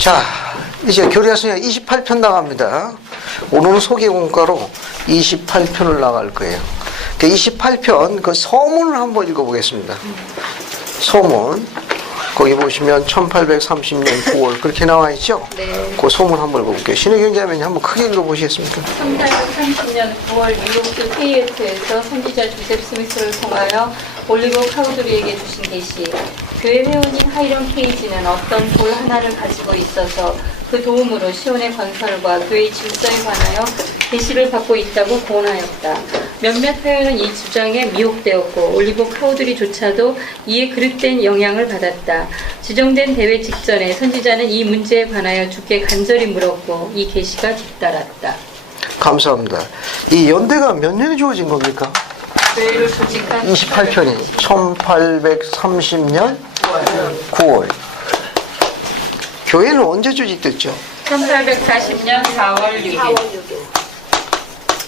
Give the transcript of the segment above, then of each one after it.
자, 이제 교리학습 28편 나갑니다. 오늘은 소개공과로 28편을 나갈 거예요. 그 28편 그 서문을 한번 읽어보겠습니다. 서문. 거기 보시면 1830년 9월 그렇게 나와 있죠? 네. 그 소문 한번 읽어볼게요. 신의 경자면 한번 크게 읽어보시겠습니까? 1830년 9월 뉴욕주 페이에트에서 선지자 조셉 스미스를 통하여 올리버 카우드리에게 주신 계시. 교회 회원인 하이런 페이지는 어떤 돌 하나를 가지고 있어서 그 도움으로 시온의 건설과 교회의 질서에 관하여 계시를 받고 있다고 고언하였다. 몇몇 회원은 이 주장에 미혹되었고 올리버 카우드리조차도 이에 그릇된 영향을 받았다. 지정된 대회 직전에 선지자는 이 문제에 관하여 주께 간절히 물었고 이 계시가 뒤따랐다. 감사합니다. 이 연대가 몇 년에 주어진 겁니까? 교회를 조직한 28편이 1830년 9월. 교회는 언제 조직됐죠? 1840년 4월 6일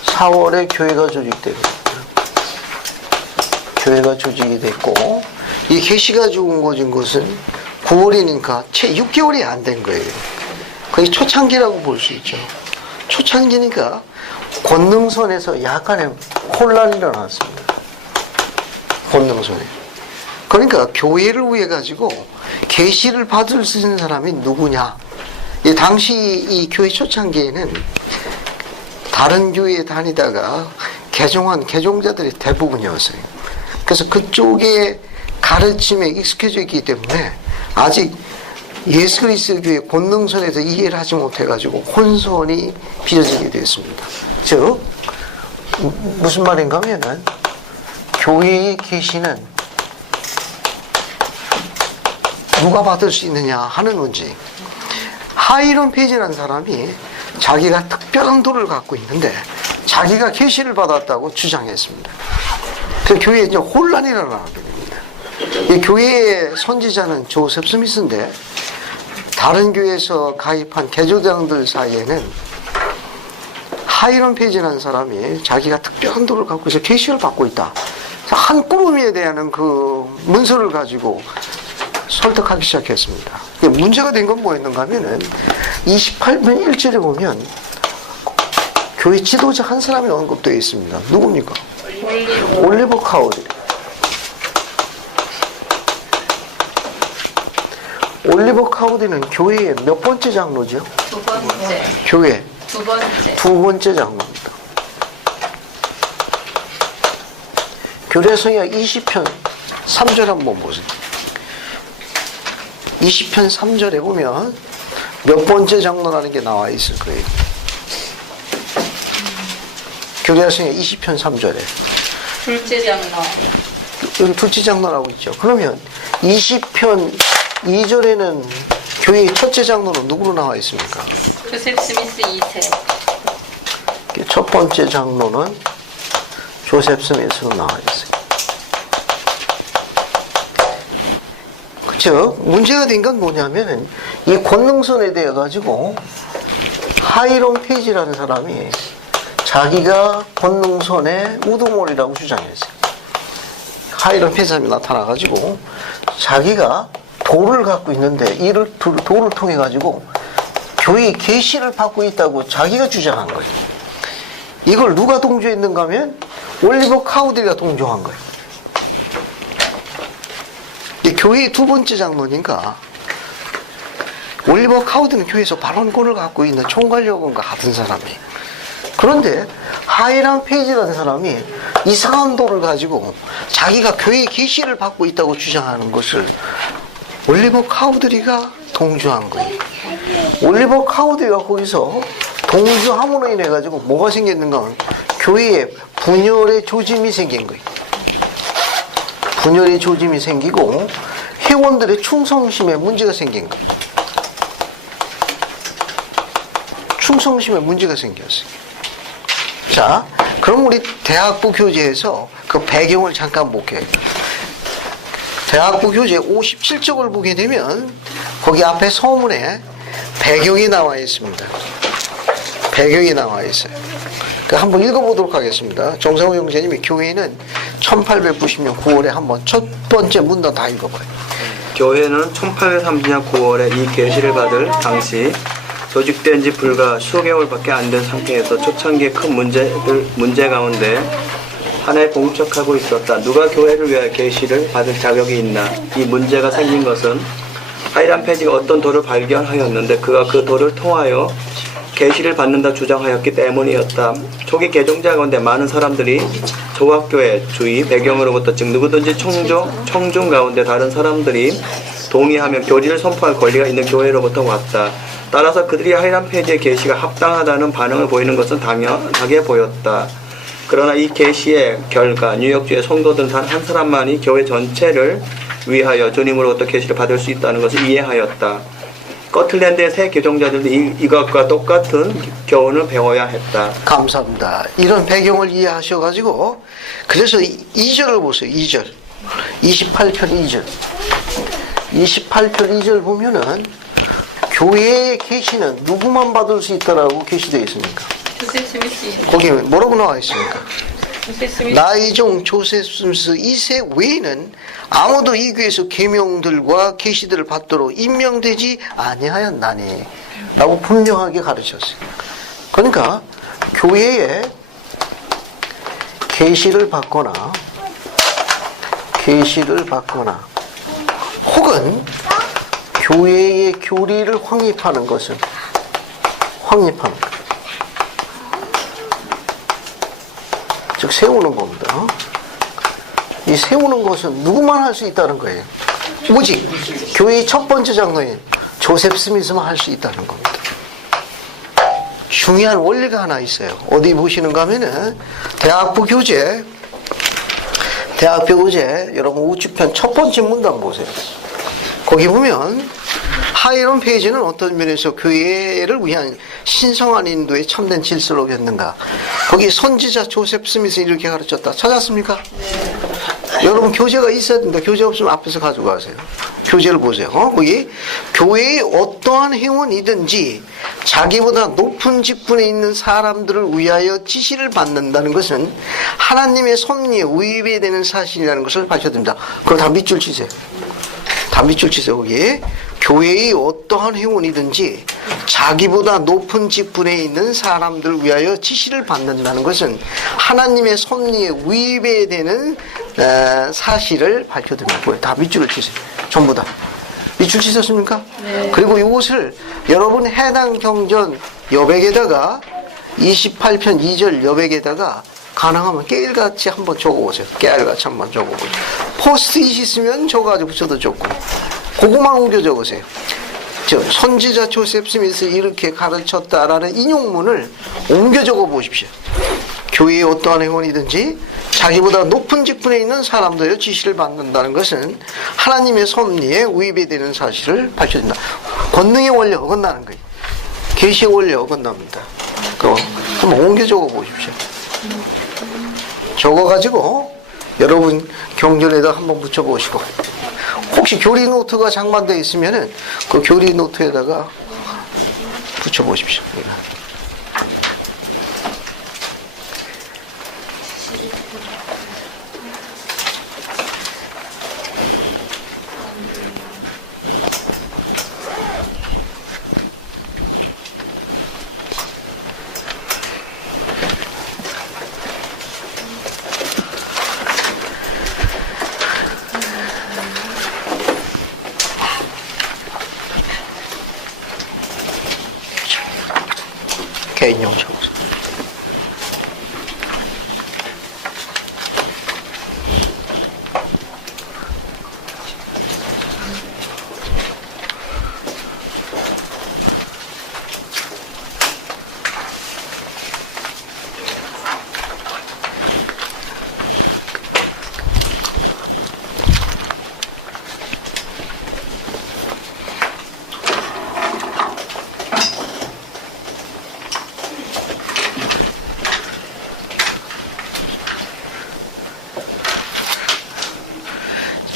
4월에 교회가 조직되고 교회가 조직이 됐고 이 계시가 주어진 것은 9월이니까 채 6개월이 안 된 거예요. 거의 초창기라고 볼 수 있죠. 초창기니까 권능선에서 약간의 혼란이 일어났습니다. 권능선에. 그러니까 교회를 위해 가지고 계시를 받을 수 있는 사람이 누구냐? 이 당시 이 교회 초창기에는 다른 교회에 다니다가 개종한 개종자들이 대부분이었어요. 그래서 그쪽의 가르침에 익숙해져 있기 때문에 아직 예수 그리스도 교회 권능선에서 이해를 하지 못해가지고 혼선이 빚어지게 되었습니다. 즉 무슨 말인가 하면은 교회의 계시는 누가 받을 수 있느냐 하는 문제. 하이론 페이지라는 사람이 자기가 특별한 도를 갖고 있는데 자기가 계시를 받았다고 주장했습니다. 그 교회에 이제 혼란이 일어나게 됩니다. 이 교회의 선지자는 조셉 스미스인데 다른 교회에서 가입한 개조자들 사이에는 하이론 페이지라는 사람이 자기가 특별한 도를 갖고 있어 계시를 받고 있다. 한 꾸러미에 대한 그 문서를 가지고 설득하기 시작했습니다. 문제가 된 건 뭐였는가 하면은 28편 1절에 보면 교회 지도자 한 사람이 언급되어 있습니다. 누굽니까? 올리버 카우드리. 올리버 카우드리는 교회의 몇 번째 장로죠? 두 번째. 교회 두 번째 장로입니다. 교례성경 20편 3절 한번 보세요. 20편 3절에 보면 몇 번째 장로라는 게 나와 있을 거예요. 교례성경 20편 3절에 둘째 장로. 여기 둘째 장로라고 있죠. 그러면 20편 2절에는 교회의 첫째 장로는 누구로 나와 있습니까? 조셉 스미스 2세. 첫 번째 장로는 조셉 스미스로 나와 있어요. 즉 문제가 된 건 뭐냐면은 이 권능선에 대해 가지고 하이론 페이지라는 사람이 자기가 권능선의 우두머리라고 주장했어요. 하이론 페이지가 나타나 가지고 자기가 돌을 갖고 있는데 이를 돌을 통해 가지고 교회의 계시를 받고 있다고 자기가 주장한 거예요. 이걸 누가 동조했는가 하면 올리버 카우드리가 동조한 거예요. 교회의 두 번째 장로니까 올리버 카우드는 교회에서 발언권을 갖고 있는 총괄요원과 같은 사람이에요. 그런데 하이란 페이지라는 사람이 이상한 도를 가지고 자기가 교회의 계시를 받고 있다고 주장하는 것을 올리버 카우드리가 동조한 거예요. 올리버 카우드리가 거기서 동조함으로 인해 가지고 뭐가 생겼는가 하면 교회에 분열의 조짐이 생긴 거예요. 분열의 조짐이 생기고 회원들의 충성심에 문제가 생긴 거예요. 충성심에 문제가 생겼어요. 자, 그럼 우리 대학부 교재에서 그 배경을 잠깐 볼게요. 대학부 교재 57쪽을 보게 되면 거기 앞에 서문에 배경이 나와 있습니다. 배경이 나와 있어요. 한번 읽어보도록 하겠습니다. 정상호 형제님이 교회는 1890년 9월에 한번 첫 번째 문단 다 읽어봐요. 교회는 1830년 9월에 이 계시를 받을 당시 조직된 지 불과 수개월밖에 안 된 상태에서 초창기의 큰 문제 가운데 하나에 봉착하고 있었다. 누가 교회를 위하여 계시를 받을 자격이 있나? 이 문제가 생긴 것은 하이람 페이지가 어떤 돌을 발견하였는데 그가 그 돌을 통하여 계시를 받는다 주장하였기 때문이었다. 초기 개종자 가운데 많은 사람들이 조각교회 주의 배경으로부터 즉 누구든지 청중 가운데 다른 사람들이 동의하면 교리를 선포할 권리가 있는 교회로부터 왔다. 따라서 그들이 하이람 페이지의 계시가 합당하다는 반응을 보이는 것은 당연하게 보였다. 그러나 이 계시의 결과 뉴욕주의 성도들 단 한 사람만이 교회 전체를 위하여 주님으로부터 계시를 받을 수 있다는 것을 이해하였다. 스코틀랜드의 새 개종자들도 이것과 똑같은 교훈을 배워야 했다. 감사합니다. 이런 배경을 이해하셔가지고 그래서 2절을 보세요. 2절 28편 2절 28편 2절 보면은 교회의 계시는 누구만 받을 수 있다라고 계시되어 있습니까? 조셉 스미스. 거기 뭐라고 나와 있습니까? 조셉 스미스. 나의 종 조셉 스미스 2세 외에는 아무도 이 교회에서 계명들과 계시들을 받도록 임명되지 아니하였나니 라고 분명하게 가르쳤어요. 그러니까 교회에 계시를 받거나 혹은 교회의 교리를 확립하는 것은 즉 세우는 겁니다. 이 세우는 것은 누구만 할 수 있다는 거예요. 오직 교회의 첫 번째 장로인 조셉 스미스만 할 수 있다는 겁니다. 중요한 원리가 하나 있어요. 어디 보시는가 하면은 대학부 교재 여러분 우측편 첫 번째 문단 보세요. 거기 보면 하이론 페이지는 어떤 면에서 교회를 위한 신성한 인도의 참된 질서로 겼는가. 거기 선지자 조셉 스미스 이렇게 가르쳤다. 찾았습니까? 네. 여러분 교재가 있어야 된다. 교재 없으면 앞에서 가져가세요. 교재를 보세요. 거기 교회의 어떠한 행원이든지 자기보다 높은 직분에 있는 사람들을 위하여 지시를 받는다는 것은 하나님의 섭리에 위배되는 사실이라는 것을 밝혀듭니다. 그거 다 밑줄 치세요. 거기 교회의 어떠한 행원이든지 자기보다 높은 직분에 있는 사람들을 위하여 지시를 받는다는 것은 하나님의 섭리에 위배되는 사실을 밝혀드립니다. 다 밑줄을 치세요. 전부 다. 밑줄 치셨습니까? 네. 그리고 이것을 여러분 해당 경전 여백에다가 28편 2절 여백에다가 가능하면 깨알같이 한번 적어보세요. 깨알같이 한번 적어보세요. 포스트잇 있으면 저거 붙여도 좋고 그거만 옮겨 적으세요. 선지자 조셉 스미스 이렇게 가르쳤다라는 인용문을 옮겨 적어 보십시오. 교회의 어떠한 행원이든지 자기보다 높은 직분에 있는 사람들의 지시를 받는다는 것은 하나님의 섭리에 위배되는 사실을 밝혀준다. 권능의 원리 어긋나는 거예요. 계시의 원리 어긋납니다. 그럼 한번 옮겨 적어 보십시오. 적어가지고 여러분 경전에다 한번 붙여보시고 혹시 교리 노트가 장만되어 있으면은 그 교리 노트에다가 붙여보십시오. 개인용 적어서.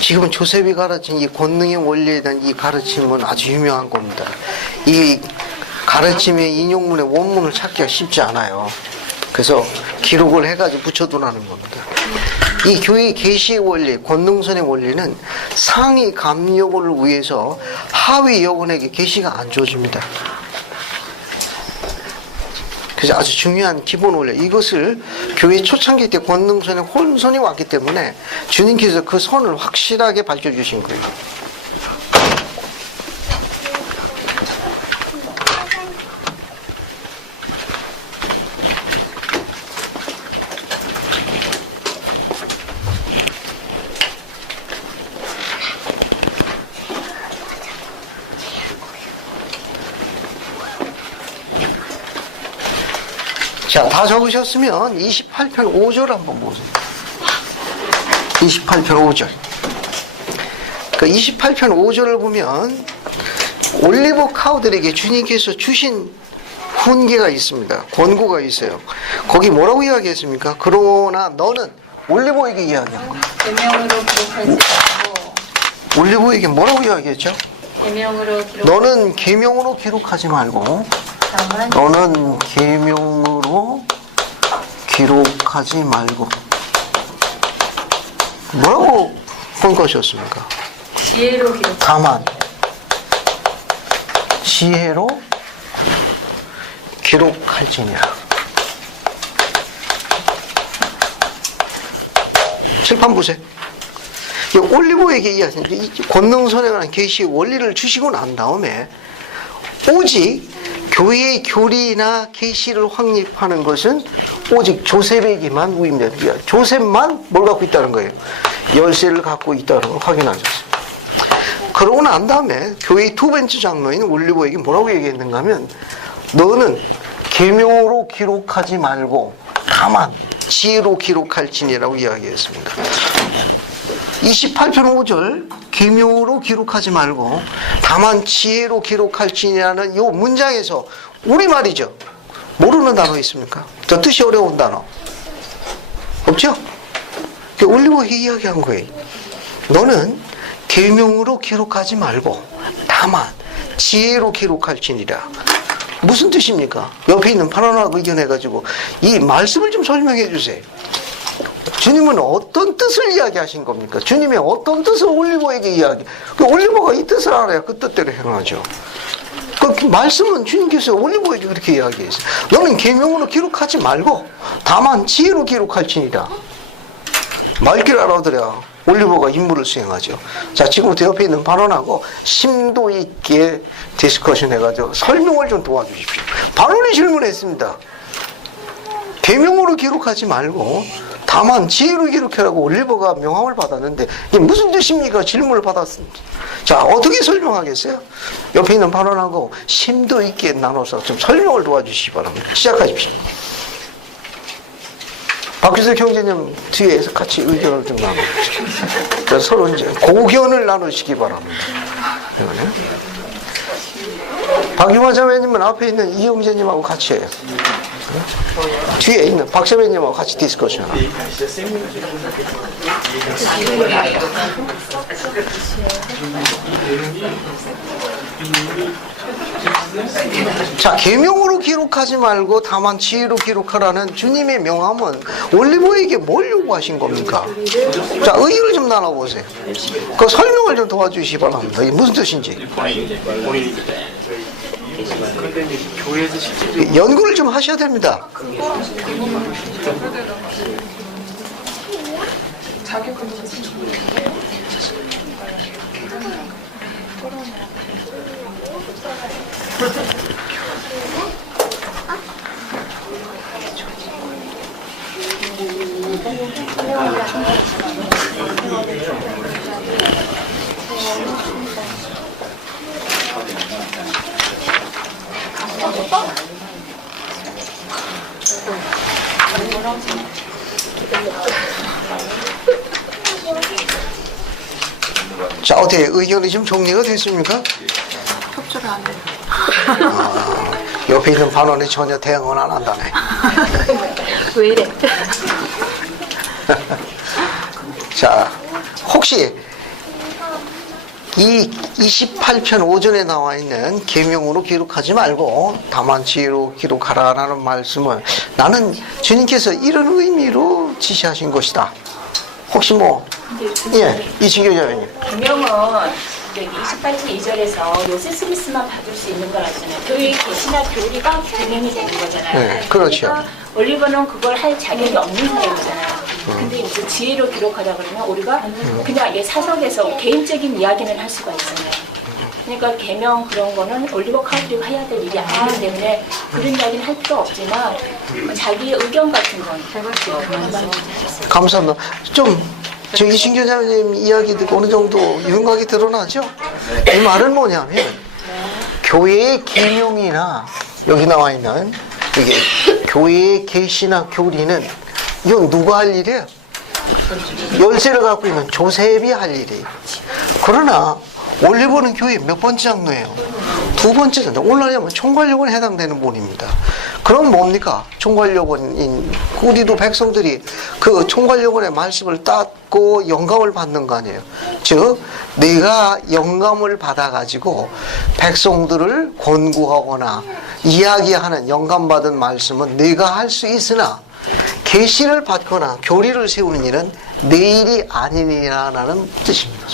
지금 조셉이 가르친 이 권능의 원리에 대한 이 가르침은 아주 유명한 겁니다. 이 가르침의 인용문의 원문을 찾기가 쉽지 않아요. 그래서 기록을 해가지고 붙여두라는 겁니다. 이 교회 계시의 원리, 권능선의 원리는 상위 감여부를 위해서 하위 여군에게 계시가 안 주어집니다. 그래서 아주 중요한 기본 원리, 이것을 교회 초창기 때 권능선에 혼선이 왔기 때문에 주님께서 그 선을 확실하게 밝혀주신 거예요. 자, 다 적으셨으면 28편 5절 한번 보세요. 28편 5절. 그 28편 5절을 보면 올리브 카우들에게 주님께서 주신 훈계가 있습니다. 권고가 있어요. 거기 뭐라고 이야기했습니까? 그러나 너는 올리브에게 이야기한 거예요. 계명으로 기록하지 말고. 올리브에게 뭐라고 이야기했죠? 계명으로 기록. 너는 계명으로 기록하지 말고 다만 너는 계명으로 기록하지 말고 뭐라고 권고하셨습니까? 지혜로 기록. 다만 지혜로 기록할지니라. 칠판 보세요. 올리브에게 이야기하신 이 권능선에 관한 계시의 원리를 주시고 난 다음에 오직 교회의 교리나 계시를 확립하는 것은 오직 조셉에게만 위임됩니다. 조셉만 뭘 갖고 있다는 거예요? 열쇠를 갖고 있다는 걸 확인하셨어요. 그러고 난 다음에 교회의 두 번째 장로인 올리브에게 뭐라고 얘기했는가 하면 너는 계명으로 기록하지 말고 다만 지혜로 기록할지니라고 이야기했습니다. 28편 5절 계명으로 기록하지 말고 다만 지혜로 기록할지니라는 이 문장에서 우리말이죠. 모르는 단어 있습니까? 저 뜻이 어려운 단어 없죠? 올리브가 이야기한 거예요. 너는 계명으로 기록하지 말고 다만 지혜로 기록할지니라. 무슨 뜻입니까? 옆에 있는 파노나하고 의견해가지고 이 말씀을 좀 설명해 주세요. 주님은 어떤 뜻을 이야기하신 겁니까? 주님의 어떤 뜻을 올리브에게 이야기? 올리브가 이 뜻을 알아야 그 뜻대로 행하죠. 그 말씀은 주님께서 올리브에게 그렇게 이야기했어요. 너는 계명으로 기록하지 말고 다만 지혜로 기록할지니라. 말귀를 알아들어야 올리브가 임무를 수행하죠. 자, 지금부터 옆에 있는 발언하고 심도 있게 디스커션 해가지고 설명을 좀 도와주십시오. 발언이 질문했습니다. 계명으로 기록하지 말고 다만 지혜로 기록하라고 올리버가 명함을 받았는데 이게 무슨 뜻입니까? 질문을 받았습니다. 자, 어떻게 설명하겠어요? 옆에 있는 발언하고 심도 있게 나눠서 좀 설명을 도와주시기 바랍니다. 시작하십시오. 박규석 형제님 뒤에서 같이 의견을 좀 나누십시오. 서로 이제 고견을 나누시기 바랍니다. 박유마 자매님은 앞에 있는 이영재님하고 같이 해요. 뒤에 있는 박자매님하고 같이 디스커션. 자, 계명으로 기록하지 말고 다만 지혜로 기록하라는 주님의 명함은 올리브에게 뭘 요구하신 겁니까? 자, 의의를 좀 나눠보세요. 그 설명을 좀 도와주시기 바랍니다. 이게 무슨 뜻인지. 연구를 좀 하셔야 됩니다. 자, 어떻게 의견이 좀 정리가 됐습니까? 협조를 안 해요. 옆에 있는 반원이 전혀 대응은 안 한다네. 왜 이래? 자, 혹시 이 28편 5절에 나와 있는 계명으로 기록하지 말고 다만 지혜로 기록하라라는 말씀을 나는 주님께서 이런 의미로 지시하신 것이다 혹시 뭐, 예, 이진교 자매님. 개명은 여기 28절 2절에서 요새 서비스만 받을 수 있는 거라잖아요. 교회 계시나 교리가 개명이 되는 거잖아요. 네, 그렇죠. 그러니까 올리버는 그걸 할 자격이 없는 사람이잖아요. 근데 이제 지혜로 기록하다 그러면 우리가 그냥 사석에서 개인적인 이야기는 할 수가 있잖아요. 그러니까 개명 그런 거는 올리버 카우드리가 해야 될 일이 아니기 때문에 그런 이야기는 할 필요 없지만 자기의 의견 같은 건 감사합니다. 좀, 이진교 자매님 이야기 듣고 어느 정도 윤곽이 드러나죠? 이 말은 뭐냐면, 교회의 계명이나, 여기 나와 있는, 이게, 교회의 계시나 교리는, 이건 누가 할 일이에요? 열쇠를 갖고 있는 조셉이 할 일이에요. 그러나, 올리버는 교회 몇 번째 장로예요? 두 번째 장로. 오늘날이면 총괄요원에 해당되는 분입니다. 그럼 뭡니까? 총괄요원인 우리도 백성들이 그 총괄요원의 말씀을 닦고 영감을 받는 거 아니에요. 즉 내가 영감을 받아가지고 백성들을 권고하거나 이야기하는 영감받은 말씀은 내가 할 수 있으나 계시를 받거나 교리를 세우는 일은 내 일이 아니니라는 뜻입니다.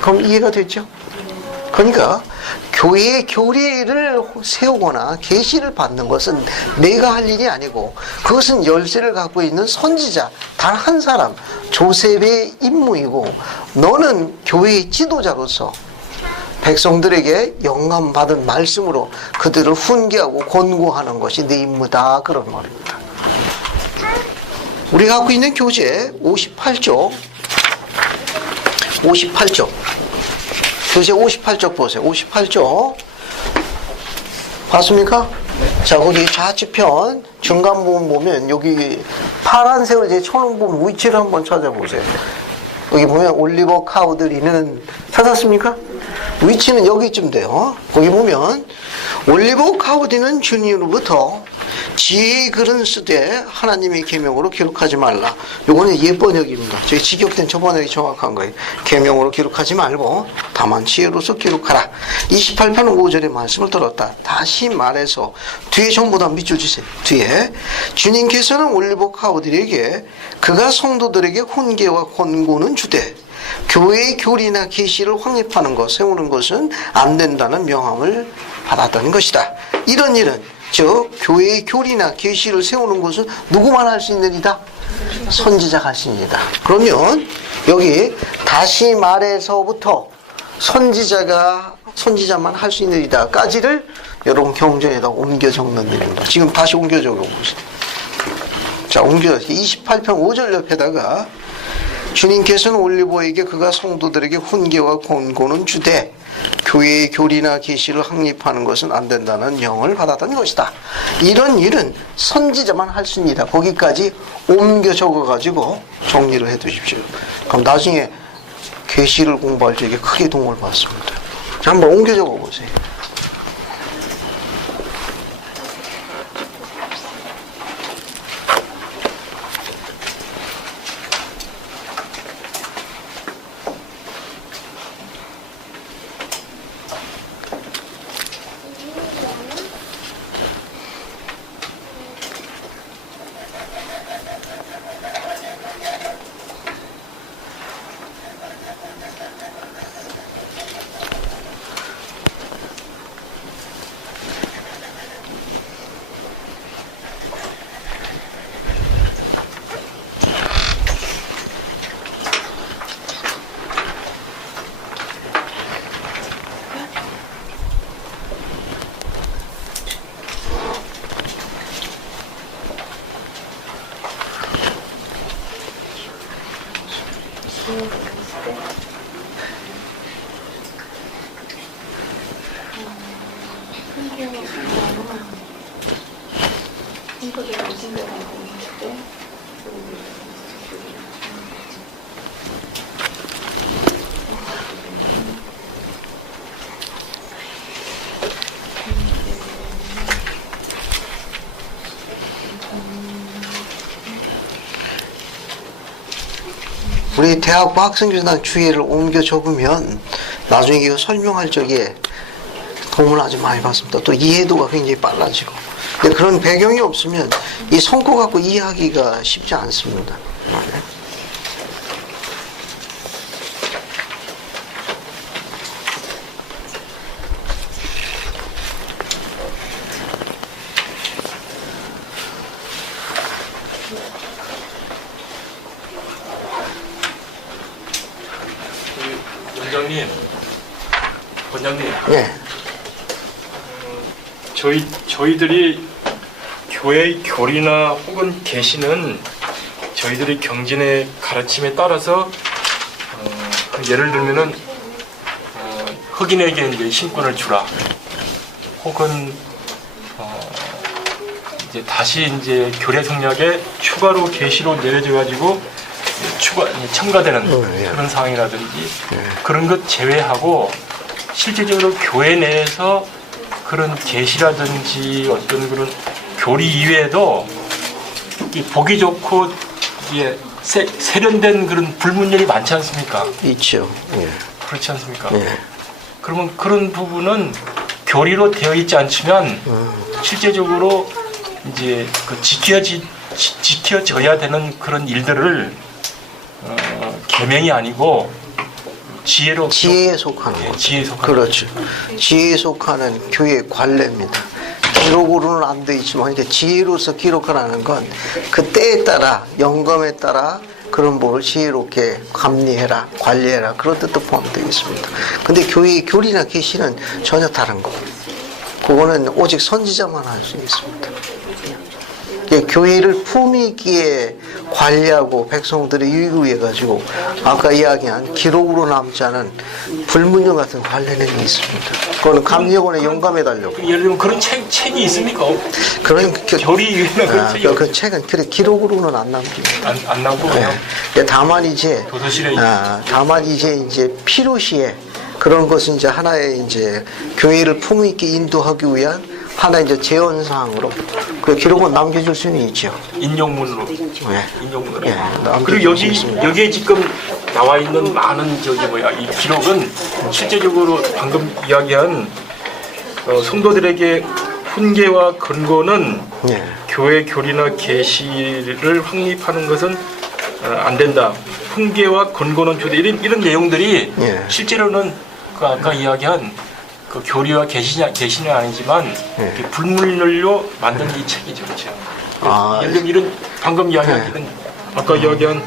그럼 이해가 됐죠? 그러니까 교회의 교리를 세우거나 계시를 받는 것은 내가 할 일이 아니고 그것은 열쇠를 갖고 있는 선지자 단 한 사람 조셉의 임무이고 너는 교회의 지도자로서 백성들에게 영감받은 말씀으로 그들을 훈계하고 권고하는 것이 내 임무다 그런 말입니다. 우리가 갖고 있는 교재 58쪽 교재 58쪽 보세요. 58쪽 봤습니까? 자, 거기 좌측편 중간 부분 보면 여기 파란색으로 이제 쳐놓은 부분 위치를 한번 찾아보세요. 여기 보면 올리버 카우드리는 찾았습니까? 위치는 여기쯤 돼요. 거기 보면 올리버 카우드리는 주님으로부터 지혜의 글은 쓰되 하나님의 계명으로 기록하지 말라. 요거는 옛번역입니다. 저희 직역된 저 번역이 정확한 거예요. 계명으로 기록하지 말고 다만 지혜로서 기록하라. 28편 5절의 말씀을 들었다. 다시 말해서 뒤에 전부 다 밑줄 주세요. 뒤에 주님께서는 올리버 카우들에게 그가 성도들에게 훈계와 권고는 주되 교회의 교리나 계시를 확립하는 것, 세우는 것은 안 된다는 명함을 받았던 것이다. 이런 일은 즉 교회의 교리나 계시를 세우는 것은 누구만 할 수 있는 일이다? 선지자가 할 수 있는 일이다. 그러면 여기 다시 말해서부터 선지자만 할 수 있는 일이다 까지를 여러분 경전에다 옮겨 적는 일입니다. 지금 다시 옮겨 적어보세요. 자, 옮겨 28편 5절 옆에다가 주님께서는 올리버에게 그가 성도들에게 훈계와 권고는 주되 교회의 교리나 계시를 확립하는 것은 안 된다는 명을 받았던 것이다. 이런 일은 선지자만 할 수 있습니다. 거기까지 옮겨 적어가지고 정리를 해 두십시오. 그럼 나중에 계시를 공부할 적에 크게 도움을 받습니다. 자, 한번 옮겨 적어보세요. 우리 대학 학생교사단 주의를 옮겨 적으면 나중에 이거 설명할 적에 도움을 아주 많이 받습니다. 또 이해도가 굉장히 빨라지고. 근데 그런 배경이 없으면 이 성과 갖고 이해하기가 쉽지 않습니다. 원장님, 예. 저희들이 교회의 교리나 혹은 계시는 저희들이 경진의 가르침에 따라서 예를 들면은 흑인에게 이제 신권을 주라, 혹은 이제 다시 이제 교례 성략에 추가로 계시로 내려져 가지고 첨가되는 그런 상황이라든지 그런 것 제외하고 실제적으로 교회 내에서 그런 계시라든지 어떤 그런 교리 이외에도 이 보기 좋고 이게 세련된 그런 불문율이 많지 않습니까? 있죠. 예. 그렇지 않습니까? 예. 그러면 그런 부분은 교리로 되어 있지 않지만 실제적으로 이제 그 지켜져야 되는 그런 일들을 계명이 아니고 지혜에 속하는 거죠. 지혜에 속하는 그렇죠. 지혜에 속하는 교회 관례입니다. 기록으로는 안 돼 있지만 이렇게 지혜로서 기록하라는 건 그 때에 따라 영감에 따라 그런 법을 지혜롭게 감리해라, 관리해라 그런 뜻도 포함되어 있습니다. 근데 교회의 교리나 계시는 전혀 다른 거. 그거는 오직 선지자만 할 수 있습니다. 교회를 품위 있게 관리하고 백성들의 유익을 위해 가지고 아까 이야기한 기록으로 남지 않은 불문율 같은 관례는 있습니다. 그거는 감리원에 영감해 달라고. 예를 들면 그런 책이 있습니까? 그런 교리 이외에는 그런 책이 그 책은 그래 기록으로는 안 남깁니다. 안 나오고요. 네. 다만 이제 도서실에 이제 필요시에 그런 것은 이제 하나의 이제 교회를 품위 있게 인도하기 위한 하나의 이제 재원 사항으로 그 기록은 남겨줄 수는 있죠. 인용문으로. 네. 인용문으로. 예, 그리고 있습니다. 여기에 지금 나와 있는 많은 이 기록은 실제적으로 방금 이야기한 성도들에게 훈계와 근거는 예. 교회 교리나 계시를 확립하는 것은 안 된다. 훈계와 근거는 주되 이런 내용들이 예. 실제로는 그 아까 이야기한 그 교리와 계시는 아니지만 예. 불문율로 만든 이 책이죠, 그렇죠? 예를 들면 이런 방금 이야기한 이런 아까 이야기한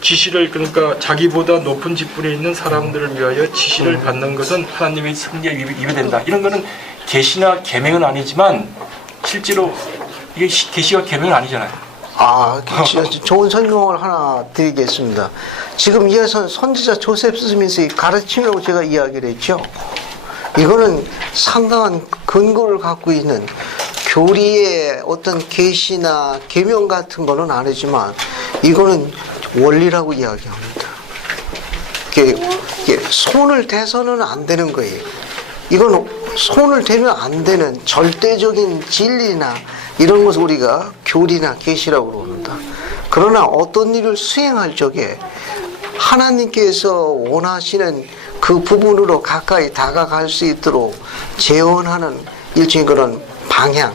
지시를 그러니까 자기보다 높은 직분에 있는 사람들을 위하여 지시를 받는 것은 하나님의 성리에 위배된다. 이런 거는 계시나 계명은 아니지만 실제로 이게 계시와 계명은 아니잖아요. 좋은 설명을 하나 드리겠습니다. 지금 이어서 선지자 조셉 스미스의 가르침이라고 제가 이야기를 했죠. 이거는 상당한 근거를 갖고 있는 교리의 어떤 계시나 계명 같은 거는 아니지만 이거는 원리라고 이야기합니다. 이게 손을 대서는 안 되는 거예요. 이건 손을 대면 안 되는 절대적인 진리나 이런 것을 우리가 교리나 계시라고 그럽니다. 그러나 어떤 일을 수행할 적에 하나님께서 원하시는 그 부분으로 가까이 다가갈 수 있도록 재원하는 일종의 그런 방향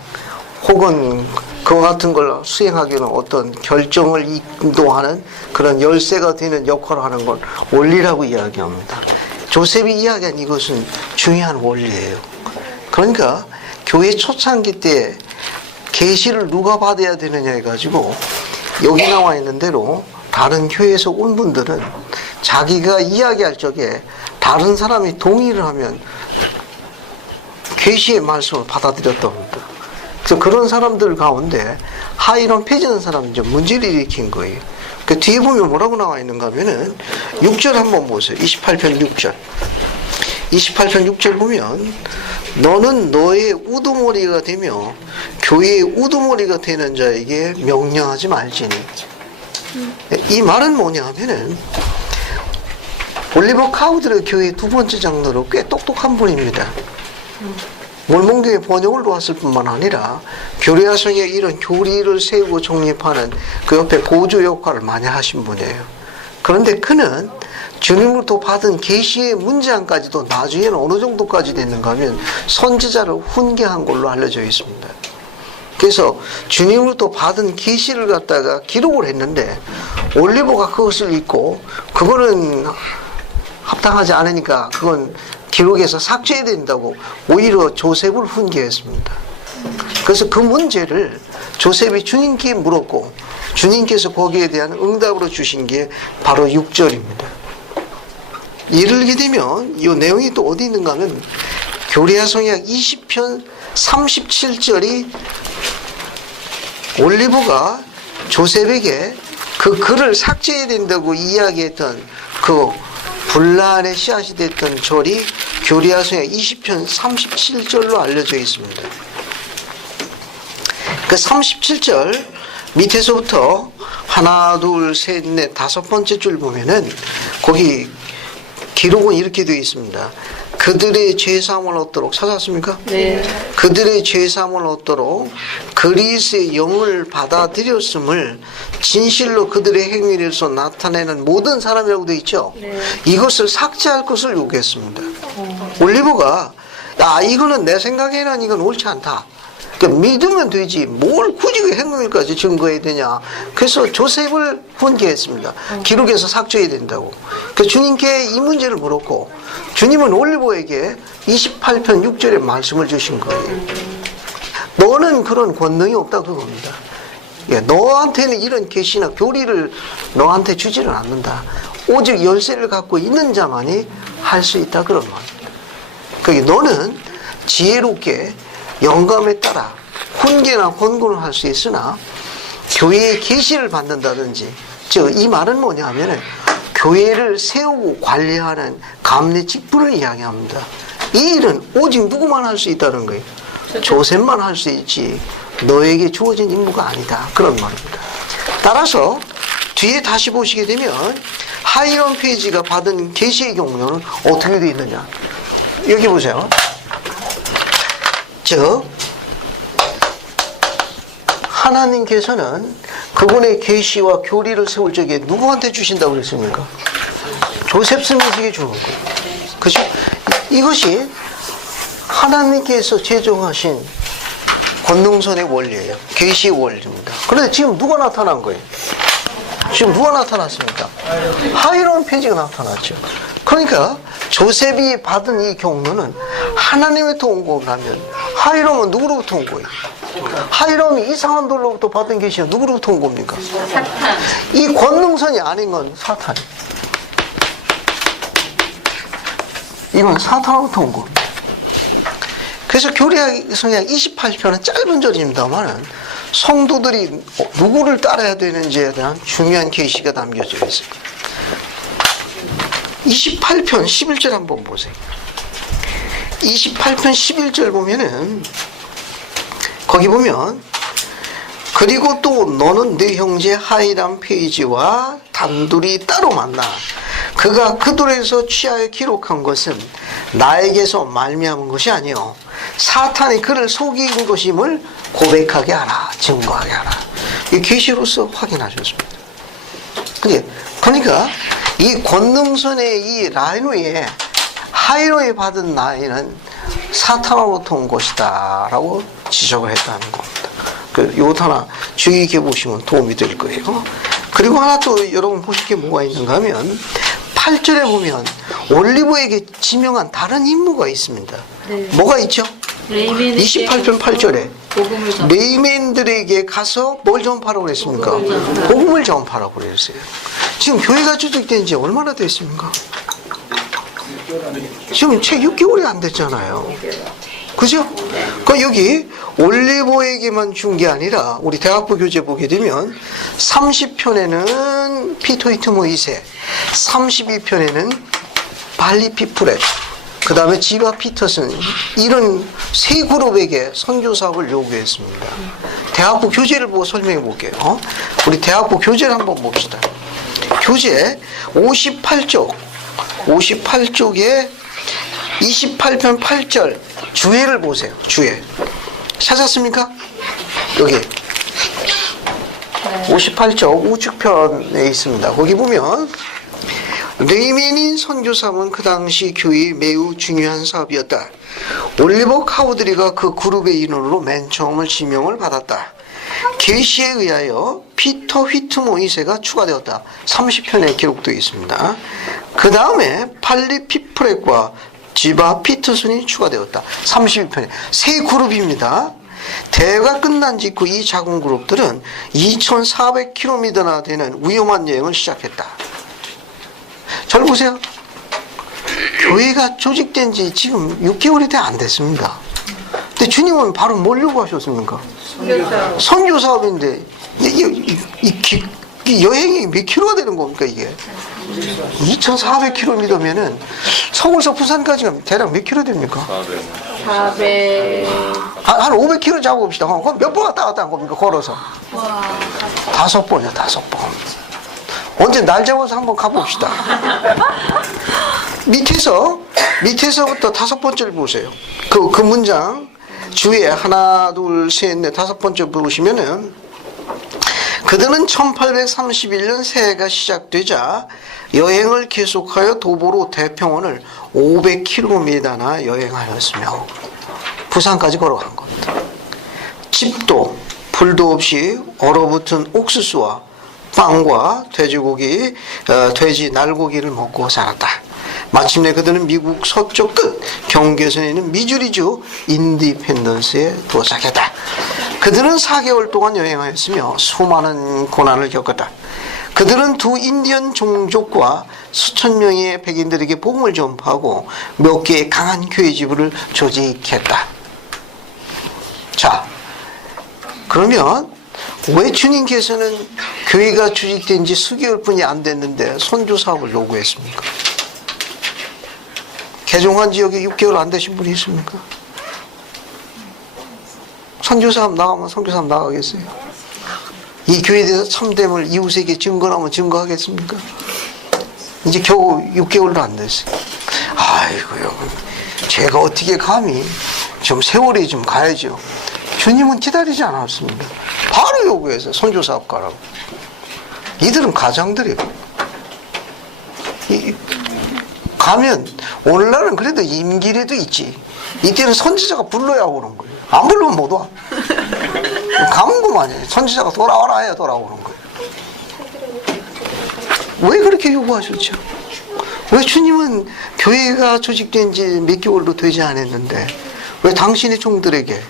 혹은 그와 같은 걸 수행하기 위한 어떤 결정을 인도하는 그런 열쇠가 되는 역할을 하는 걸 원리라고 이야기합니다. 조셉이 이야기한 이것은 중요한 원리예요. 그러니까 교회 초창기 때 계시를 누가 받아야 되느냐 해가지고 여기 나와 있는 대로 다른 교회에서 온 분들은 자기가 이야기할 적에 다른 사람이 동의를 하면 계시의 말씀을 받아들였다고 합니다. 그래서 그런 사람들 가운데 하이론 페이지는 사람이 이제 문제를 일으킨 거예요. 그 뒤에 보면 뭐라고 나와 있는가 하면은 6절 한번 보세요. 28편 6절. 28편 6절 보면 너는 너의 우두머리가 되며 교회의 우두머리가 되는 자에게 명령하지 말지니. 이 말은 뭐냐 하면은 올리버 카우드르 교회 두 번째 장로로 꽤 똑똑한 분입니다. 몰몬교회 번역을 놓았을 뿐만 아니라 교리화성에 이런 교리를 세우고 정립하는 그 옆에 보조 역할을 많이 하신 분이에요. 그런데 그는 주님으로부터 받은 계시의 문제안까지도 나중에는 어느 정도까지 됐는가 하면 선지자를 훈계한 걸로 알려져 있습니다. 그래서 주님으로부터 받은 계시를 갖다가 기록을 했는데 올리버가 그것을 읽고 그거는 합당하지 않으니까 그건 기록에서 삭제해야 된다고 오히려 조셉을 훈계했습니다. 그래서 그 문제를 조셉이 주님께 물었고 주님께서 거기에 대한 응답으로 주신 게 바로 6절입니다. 예를 들게 되면 이 내용이 또 어디 있는가 하면 교리야 성약 20편 37절이 올리브가 조셉에게 그 글을 삭제해야 된다고 이야기했던 그 분란의 씨앗이 됐던 절이 교리야 성약 20편 37절로 알려져 있습니다. 그 37절 밑에서부터 하나, 둘, 셋, 넷, 다섯 번째 줄 보면은 거기 기록은 이렇게 되어 있습니다. 그들의 죄사함을 얻도록 찾았습니까? 네. 그들의 죄사함을 얻도록 그리스의 영을 받아들였음을 진실로 그들의 행위로서 나타내는 모든 사람이라고 되어 있죠. 네. 이것을 삭제할 것을 요구했습니다. 올리브가 야 이거는 내 생각에는 이건 옳지 않다. 그러니까 믿으면 되지 뭘 굳이 그 행위까지 증거해야 되냐. 그래서 조셉을 훈계했습니다. 기록에서 삭제해야 된다고. 그래서 주님께 이 문제를 물었고 주님은 올리브에게 28편 6절에 말씀을 주신 거예요. 너는 그런 권능이 없다 그겁니다. 예, 너한테는 이런 계시나 교리를 너한테 주지는 않는다. 오직 열쇠를 갖고 있는 자만이 할 수 있다 그런 말입니다. 그게 너는 지혜롭게 영감에 따라 훈계나 권고를 할 수 있으나 교회의 계시를 받는다든지 즉 이 말은 뭐냐 하면 교회를 세우고 관리하는 감리 직분을 이야기합니다. 이 일은 오직 누구만 할 수 있다는 거예요. 조셉만 할 수 있지 너에게 주어진 임무가 아니다 그런 말입니다. 따라서 뒤에 다시 보시게 되면 하이런 페이지가 받은 계시의 경우는 어떻게 되어 있느냐 여기 보세요. 즉 하나님께서는 그분의 계시와 교리를 세울 적에 누구한테 주신다고 그랬습니까? 조셉 스미스에게 주는 거예요. 그죠? 이것이 하나님께서 제정하신 권능선의 원리예요. 계시의 원리입니다. 그런데 지금 누가 나타난 거예요? 지금 누가 나타났습니까? 하이론 페이지가 나타났죠. 그러니까 조셉이 받은 이 경로는 하나님의 통고라면 하이롬은 누구로부터 온 거예요? 하이롬이 이상한 돌로부터 받은 계시는 누구로부터 온 겁니까? 사탄. 이 권능선이 아닌 건 사탄이에요. 이건 사탄으로부터 온 겁니다. 그래서 교리학 성약 28편은 짧은 절입니다만 성도들이 누구를 따라야 되는지에 대한 중요한 계시가 담겨져 있어요. 28편 11절 한번 보세요. 28편 11절 보면은 거기 보면 그리고 또 너는 네 형제 하이람 페이지와 단둘이 따로 만나 그가 그들에서 취하여 기록한 것은 나에게서 말미암은 것이 아니요 사탄이 그를 속인 것임을 고백하게 하라 증거하게 하라 이 계시로서 확인하셨습니다. 그러니까 이 권능선의 이 라인 위에 하이로에 받은 나이는 사탄으로부터 온 것이다 라고 지적을 했다는 겁니다. 이것 하나 주의 깊게 보시면 도움이 될 거예요. 그리고 하나 또 여러분 보실 게 뭐가 있는가 하면 8절에 보면 올리브에게 지명한 다른 임무가 있습니다. 네. 뭐가 있죠? 28편 8절에 복음을 전 레이맨들에게 가서 뭘 전파라고 그랬습니까? 복음을 전파라고 그랬어요. 지금 교회가 조직된 지 얼마나 됐습니까? 지금 채 6개월이 안 됐잖아요. 그죠? 그 여기 올리브에게만 준 게 아니라 우리 대학부 교재 보게 되면 30편에는 피터 히트모 2세, 32편에는 발리 피프렛, 그 다음에 지바 피터슨 이런 세 그룹에게 선교 사업을 요구했습니다. 대학부 교재를 보고 설명해 볼게요. 우리 대학부 교재를 한번 봅시다. 교재 58쪽에 28편 8절 주해를 보세요. 주해 찾았습니까? 여기 58쪽 우측편에 있습니다. 거기 보면 레이맨인 선교사업은 그 당시 교회의 매우 중요한 사업이었다. 올리버 카우드리가 그 그룹의 인원으로 맨 처음을 지명을 받았다. 계시에 의하여 피터 휘트모 2세가 추가되었다. 30편에 기록되어 있습니다. 그 다음에 팔리 피프렛과 지바 피터슨이 추가되었다. 32편에 세 그룹입니다. 대회가 끝난 직후 이 작은 그룹들은 2,400km나 되는 위험한 여행을 시작했다. 잘 보세요. 교회가 조직된 지 지금 6개월이 돼 안 됐습니다. 근데 주님은 바로 뭘 요구하셨습니까? 선교 사업인데 이 여행이 몇 킬로가 되는 겁니까 이게? 2,400km면은 서울서 부산까지 가면 대략 몇 킬로 됩니까? 400. 한 500km 잡아봅시다. 그럼 몇 번 왔다 갔다 한 겁니까? 걸어서. 5번이요, 5번. 언제 날 잡아서 한번 가봅시다. 밑에서부터 5번째를 보세요. 그 문장 주에 하나, 둘, 셋, 넷, 5번째 보시면은 그들은 1831년 새해가 시작되자 여행을 계속하여 도보로 대평원을 500km나 여행하였으며 부산까지 걸어간 겁니다. 집도 불도 없이 얼어붙은 옥수수와 빵과 돼지고기, 돼지 날고기를 먹고 살았다. 마침내 그들은 미국 서쪽 끝 경계선에 있는 미주리주 인디펜던스에 도착했다. 그들은 4개월 동안 여행하였으며 수많은 고난을 겪었다. 그들은 두 인디언 종족과 수천 명의 백인들에게 복음을 전파하고 몇 개의 강한 교회 지부를 조직했다. 자, 그러면 왜 주님께서는 교회가 조직된 지 수개월뿐이 안 됐는데 선교 사업을 요구했습니까? 개종한 지역에 6개월 안 되신 분이 있습니까? 선교사업 나가면 선교사업 나가겠어요? 이 교회에 대해서 참됨을 이웃에게 증거하면 증거하겠습니까? 이제 겨우 6개월도 안 됐어요. 아이고요, 제가 어떻게 감히 좀 세월이 좀 가야죠. 주님은 기다리지 않았습니다. 바로 요구해서 선교사업 가라고. 이들은 가장들이에요. 가면 오늘날은 그래도 임기라도 있지. 이때는 선지자가 불러야 오는 거예요. 안 부르면 못 와. 가면 그만이에요. 선지자가 돌아와라 해야 돌아오는 거예요. 왜 그렇게 요구하셨죠? 왜 주님은 교회가 조직된 지 몇 개월도 되지 않았는데 왜 당신의 종들에게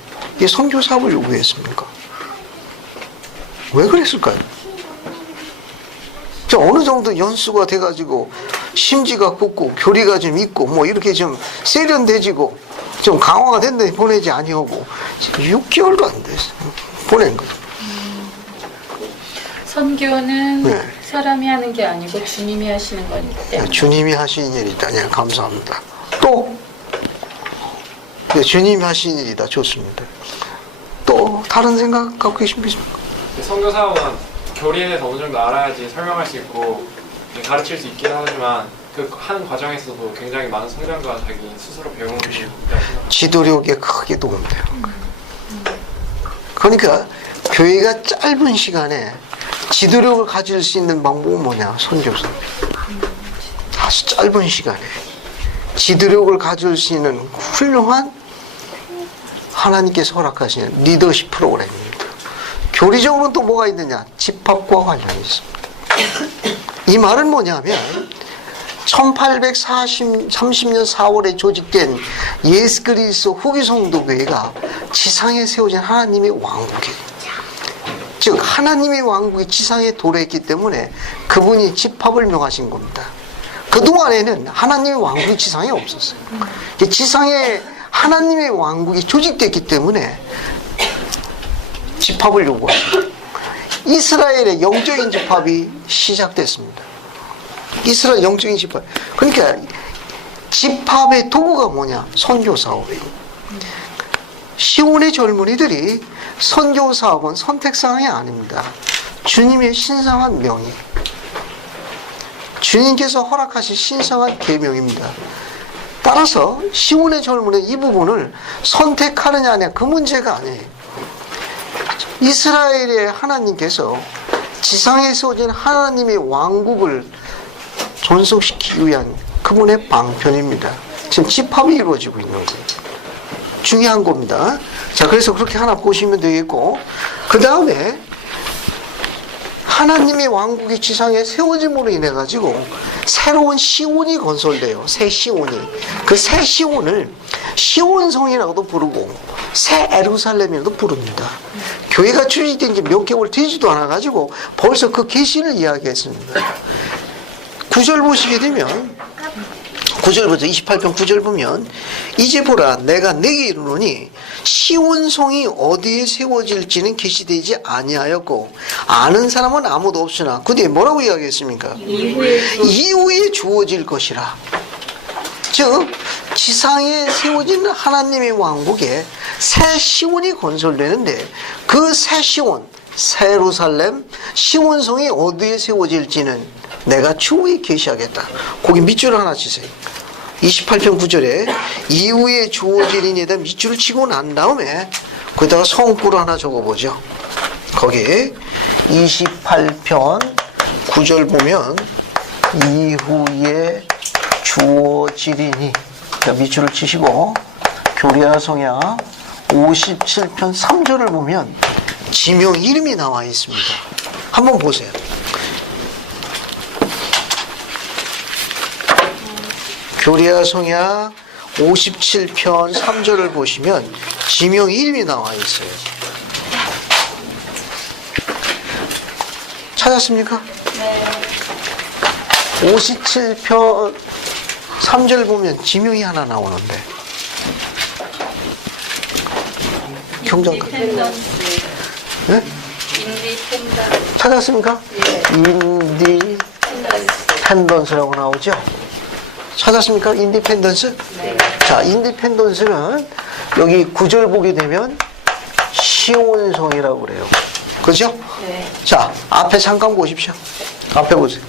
이 선교 사업을 요구했습니까? 왜 그랬을까요? 어느 정도 연수가 돼가지고 심지가 굳고 교리가 좀 있고 뭐 이렇게 좀 세련돼지고 좀 강화가 됐는데 보내지 아니하고 6개월도 안 됐어요. 보낸 거죠. 선교는 네. 사람이 하는 게 아니고 주님이 하시는 거니까. 네, 주님이 하신 일이다. 네, 감사합니다. 또 네, 주님이 하신 일이다. 좋습니다. 또 다른 생각 갖고 계신 분 있습니까? 선교 사업은 교리에 대해서 어느 정도 알아야지 설명할 수 있고 가르칠 수 있긴 하지만 그 하는 과정에서도 굉장히 많은 성장과 자기 스스로 배우는 게 있다고 생각합니다. 지도력에 크게 도움돼요. 그러니까 교회가 짧은 시간에 지도력을 가질 수 있는 방법은 뭐냐? 선교사. 아주 짧은 시간에 지도력을 가질 수 있는 훌륭한 하나님께서 허락하시는 리더십 프로그램입니다. 교리적으로는 또 뭐가 있느냐? 집합과 관련이 있습니다. 이 말은 뭐냐면 1830년 4월에 조직된 예수 그리스도 후기 성도교회가 지상에 세워진 하나님의 왕국이에요. 즉 하나님의 왕국이 지상에 도래했기 때문에 그분이 집합을 명하신 겁니다. 그동안에는 하나님의 왕국이 지상에 없었어요. 지상에 하나님의 왕국이 조직됐기 때문에 집합을 요구합니다. 이스라엘의 영적인 집합이 시작됐습니다. 이스라엘 영적인 집합. 그러니까 집합의 도구가 뭐냐? 선교 사업이에요. 시온의 젊은이들이 선교 사업은 선택사항이 아닙니다. 주님의 신성한 명이, 주님께서 허락하신 신성한 계명입니다. 따라서 시온의 젊은이 이 부분을 선택하느냐 아니냐 그 문제가 아니에요. 이스라엘의 하나님께서 지상에 세워진 하나님의 왕국을 존속시키기 위한 그분의 방편입니다. 지금 집합이 이루어지고 있는 거예요. 중요한 겁니다. 자, 그래서 그렇게 하나 보시면 되겠고, 그 다음에 하나님의 왕국이 지상에 세워짐으로 인해 가지고 새로운 시온이 건설돼요. 새 시온이. 그 새 시온을 시온성이라고도 부르고 새 에루살렘이라도 부릅니다. 교회가 조직된 지 몇 개월 되지도 않아 가지고 벌써 그 계시를 이야기했습니다. 9절 보시게 되면 9절 보죠. 28편 9절 보면 이제 보라 내가 내게 이르노니 시온성이 어디에 세워질지는 계시되지 아니하였고 아는 사람은 아무도 없으나 그 뒤에 뭐라고 이야기했습니까? 이후에 주어질 것이라. 즉 지상에 세워진 하나님의 왕국에 새 시온이 건설되는데 그 새 시온, 새 예루살렘, 시온성이 어디에 세워질지는 내가 추후에 계시하겠다. 거기 밑줄 하나 치세요. 28편 9절에 이후에 주어지리니에다 밑줄을 치고 난 다음에 거기다가 성구를 하나 적어보죠. 거기 28편 9절 보면 이후에 주어지리니 밑줄을 치시고 교리야 성야 57편 3절을 보면 지명 이름이 나와 있습니다. 한번 보세요. 교리야 성야 57편 3절을 보시면 지명 이름이 나와 있어요. 찾았습니까? 네. 57편 3절 보면 지명이 하나 나오는데 경장가 인디펜던스. 네? 인디펜던스. 찾았습니까? 인디펜던스라고 나오죠? 찾았습니까? 인디펜던스? 네. 자, 인디펜던스는 여기 9절 보게 되면 시온성이라고 그래요. 그죠? 네. 자, 앞에 잠깐 보십시오. 앞에 보세요.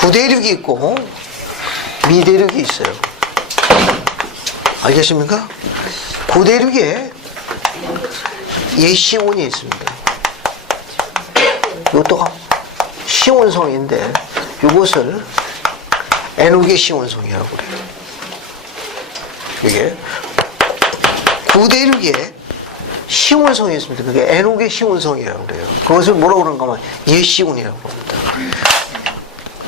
구대륙이 있고 미대륙이 있어요. 알겠습니까? 구대륙에 예시온이 있습니다. 이것도 시온성인데 이것을 에녹의 시온성이라고 그래요. 이게 구대륙에 시온성이 있습니다. 그게 에녹의 시온성이라고 그래요. 그것을 뭐라고 그러는가 하면 예시온이라고 합니다.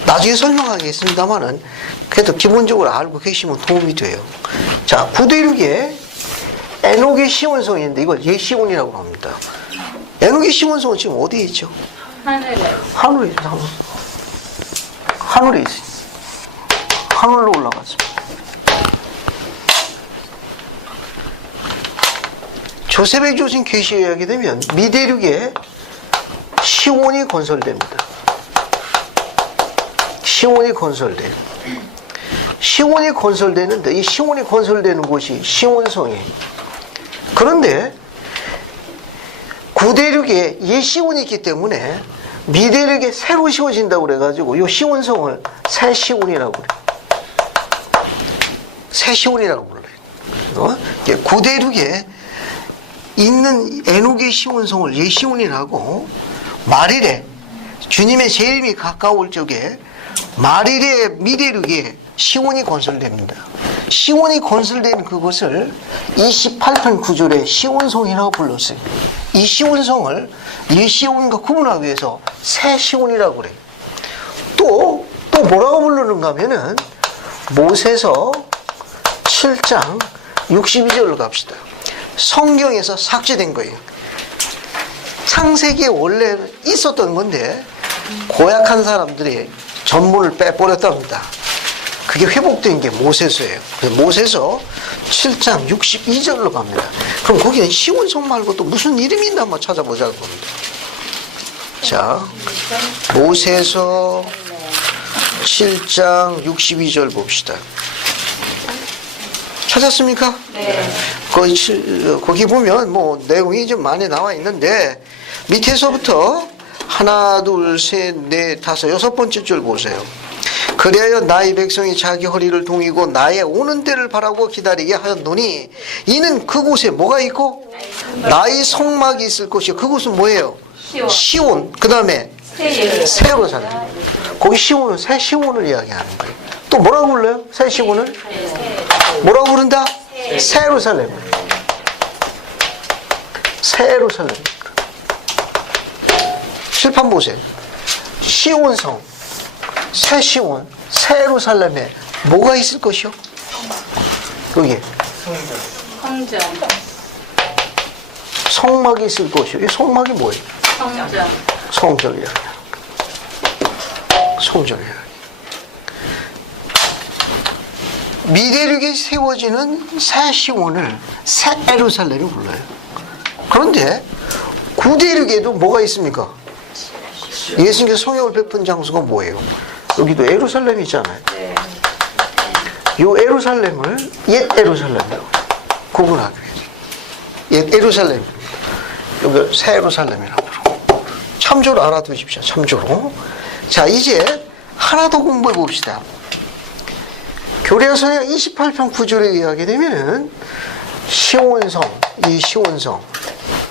나중에 설명하겠습니다만은 그래도 기본적으로 알고 계시면 도움이 돼요. 자, 구대륙에 에녹의 시온성인데 이걸 예시온이라고 합니다. 에녹의 시온성은 지금 어디에 있죠? 하늘에. 하늘에 있어요. 하늘에 있어요. 하늘로 올라갔습니다. 조셉에게 주신 계시에 의하게 되면 미대륙에 시온이 건설됩니다. 시온이 건설돼요. 시온이 건설되는데 이 시온이 건설되는 곳이 시온성이에요. 그런데 구대륙에 예시온이 있기 때문에 미대륙에 새로 씌워진다고 그래가지고 이 시온성을 새 시온이라고 그래요. 새 시온이라고 불러요. 구대륙에 있는 에녹의 시온성을 예시온이라고 말일에 주님의 재림이 가까울 적에 말일에 미대륙에 시온이 건설됩니다. 시온이 건설된 그것을 28편 9절에 시온성이라고 불렀어요. 이 시온성을 예시온과 구분하기 위해서 새 시온이라고 그래요. 또 뭐라고 부르는가 하면은 모세서 7장 62절로 갑시다. 성경에서 삭제된 거예요. 창세기에 원래 있었던 건데 고약한 사람들이 전문을 빼버렸답니다. 그게 회복된 게 모세서예요. 그래서 모세서 7장 62절로 갑니다. 그럼 거기는 시온성 말고 또 무슨 이름이 있나 한번 찾아보자고 합니다. 자, 모세서 7장 62절 봅시다. 찾았습니까? 네. 거기 보면 뭐 내용이 좀 많이 나와 있는데 밑에서부터 하나, 둘, 셋, 넷, 다섯, 여섯 번째 줄 보세요. 그리하여 나의 백성이 자기 허리를 동이고 나의 오는 때를 바라고 기다리게 하였노니 이는 그곳에 뭐가 있고 나의 성막이 있을 것이요. 그곳은 뭐예요? 시온. 그 다음에 새 예루살렘. 거기 시온은 새 시온을 이야기하는 거예요. 또 뭐라고 불러요? 새 시온을? 뭐라고 부른다? 새 예루살렘. 새 예루살렘. 칠판 보세요. 시온성, 새 시온, 새 예루살렘에 뭐가 있을 것이요? 여기 성전. 성막이 있을 것이요. 이 성막이 뭐예요? 성전. 성전이야. 성전이에요. 미대륙에 세워지는 새 시온을 새 예루살렘이 불러요. 그런데 구대륙에도 뭐가 있습니까? 예수님께서 성령을 베푼 장소가 뭐예요? 여기도 예루살렘이 있잖아요. 이 예루살렘을 옛 예루살렘이라고 구분하기 위해서. 옛 예루살렘, 여기 새 예루살렘이라고 그러고. 참조로 알아두십시오. 참조로. 자, 이제 하나 더 공부해 봅시다. 교례서의 28편 9절에 의하게 되면은 시온성, 이 시온성,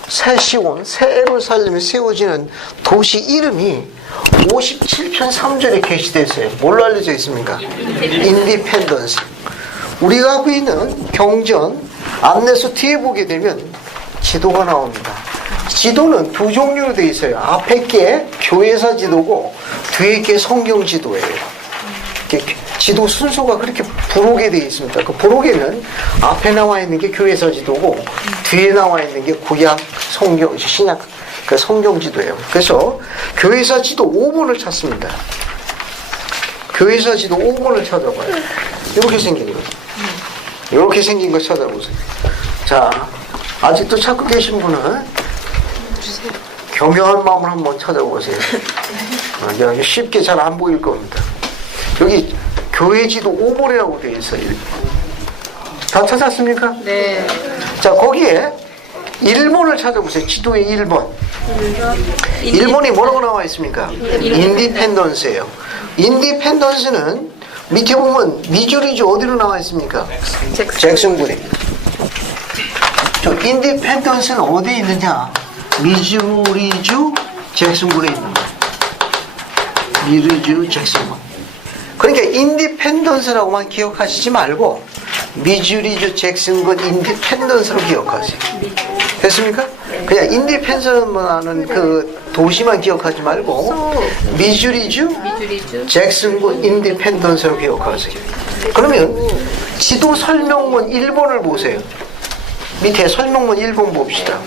새 시온, 새 예루살렘이 세워지는 도시 이름이 57편 3절에 게시됐어요. 뭘로 알려져 있습니까? 인디펜던스. 우리가 하고 있는 경전 안내서 뒤에 보게 되면 지도가 나옵니다. 지도는 두 종류로 되어 있어요. 앞에 게 교회사 지도고 뒤에 게 성경 지도예요. 지도 순서가 그렇게 부록에 되어 있습니다. 그 부록에는 앞에 나와 있는 게 교회사 지도고 뒤에 나와 있는 게 구약 성경, 신약 그 성경 지도예요. 그래서 교회사 지도 5번을 찾습니다. 교회사 지도 5번을 찾아봐요. 이렇게 생긴 거. 이렇게 생긴 거 찾아보세요. 자, 아직도 찾고 계신 분은 교묘한 마음을 한번 찾아보세요. 쉽게 잘 안 보일 겁니다. 여기 교회 지도 5번이라고 되어 있어요. 다 찾았습니까? 네. 자, 거기에 1번을 찾아보세요. 지도의 1번. 1번이 뭐라고 나와 있습니까? 인디펜던스예요. 인디펜던스는 밑에 보면 미주리주 어디로 나와 있습니까? 잭슨군에. 저 인디펜던스는 어디에 있느냐? 미주리주 잭슨군에 있는 거예요. 미주리주 잭슨군. 그러니까 인디펜던스라고만 기억하시지 말고 미주리주 잭슨군 인디펜던스로 기억하세요. 됐습니까? 그냥 인디펜던스라는 그 도시만 기억하지 말고 미주리주 잭슨군 인디펜던스로 기억하세요. 그러면 지도 설명문 1번을 보세요. 밑에 설명문 1번 봅시다.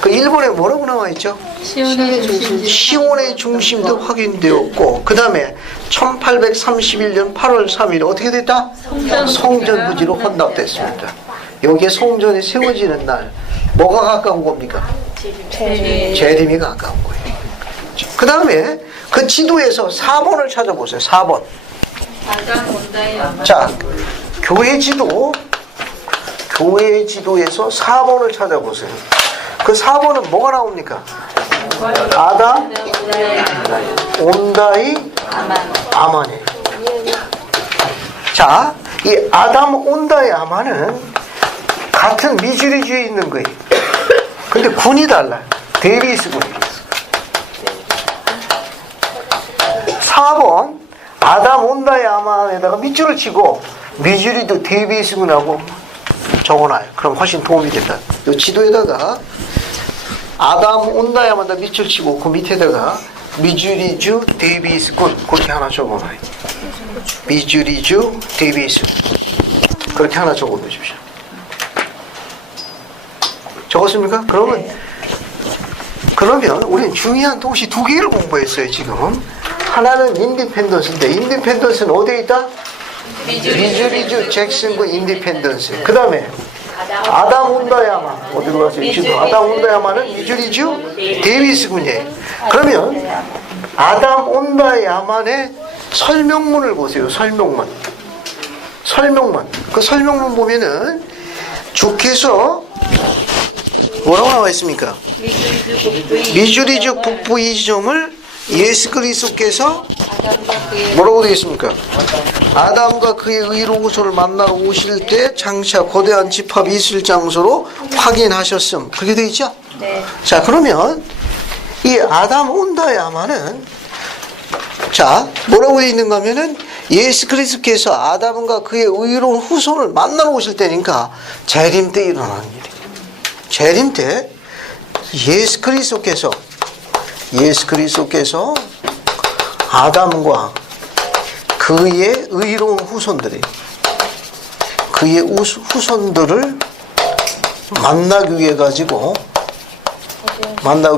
그 1번에 뭐라고 나와 있죠? 시온의 중심도 확인되었고, 그 다음에 1831년 8월 3일 어떻게 됐다? 성전 부지로 헌납됐습니다. 여기에 성전이 세워지는 날 뭐가 가까운 겁니까? 재림이 가까운 거예요. 그 다음에 그 지도에서 4번을 찾아보세요. 4번. 자, 교회 지도에서 4번을 찾아보세요. 그 4번은 뭐가 나옵니까? 아담, 온다이, 아만이에요. 자, 이 아담, 온다이, 아만은 같은 미주리주에 있는 거예요. 근데 군이 달라요. 데비스 군이. 4번 아담, 온다이, 아만에다가 밑줄을 치고 미주리도 데비스 군하고 적어놔요. 그럼 훨씬 도움이 된다. 이 지도에다가 아담 온다야마다 밑줄 치고 그 밑에다가 미주리주 데이비스군 그렇게 하나 적어놔요. 미주리주 데이비스 그렇게 하나 적어놓으십시오. 적었습니까? 그러면 우리는 중요한 도시 두 개를 공부했어요. 지금 하나는 인디펜던스인데 인디펜던스는 어디에 있다? 미주리주 잭슨군 인디펜던스. 그 다음에 아담 온다야마 어디로 가세요? 지금 아담 온다야마는 미주리주 데이비스군이에요. 그러면 아담 온다야만의 설명문을 보세요. 설명문. 그 설명문 보면은 주께서 뭐라고 나와 있습니까? 미주리주 북부 이 지점을 예수 그리스도께서 뭐라고 되어 있습니까? 아담과 그의 의로우소를 만나러 오실 때 장차 거대한 집합이 있을 장소로 확인하셨음. 그렇게 되어 있죠? 네. 자, 그러면 이 아담 온다야마는 자, 뭐라고 되어 있는가 하면은 예수 그리스도께서 아담과 그의 의로운 후손을 만나러 오실 때니까 재림 때 일어나는 일이에요. 재림 때 예수 그리스도께서 아담과 그의 의로운 후손들이 그의 후손들을 만나기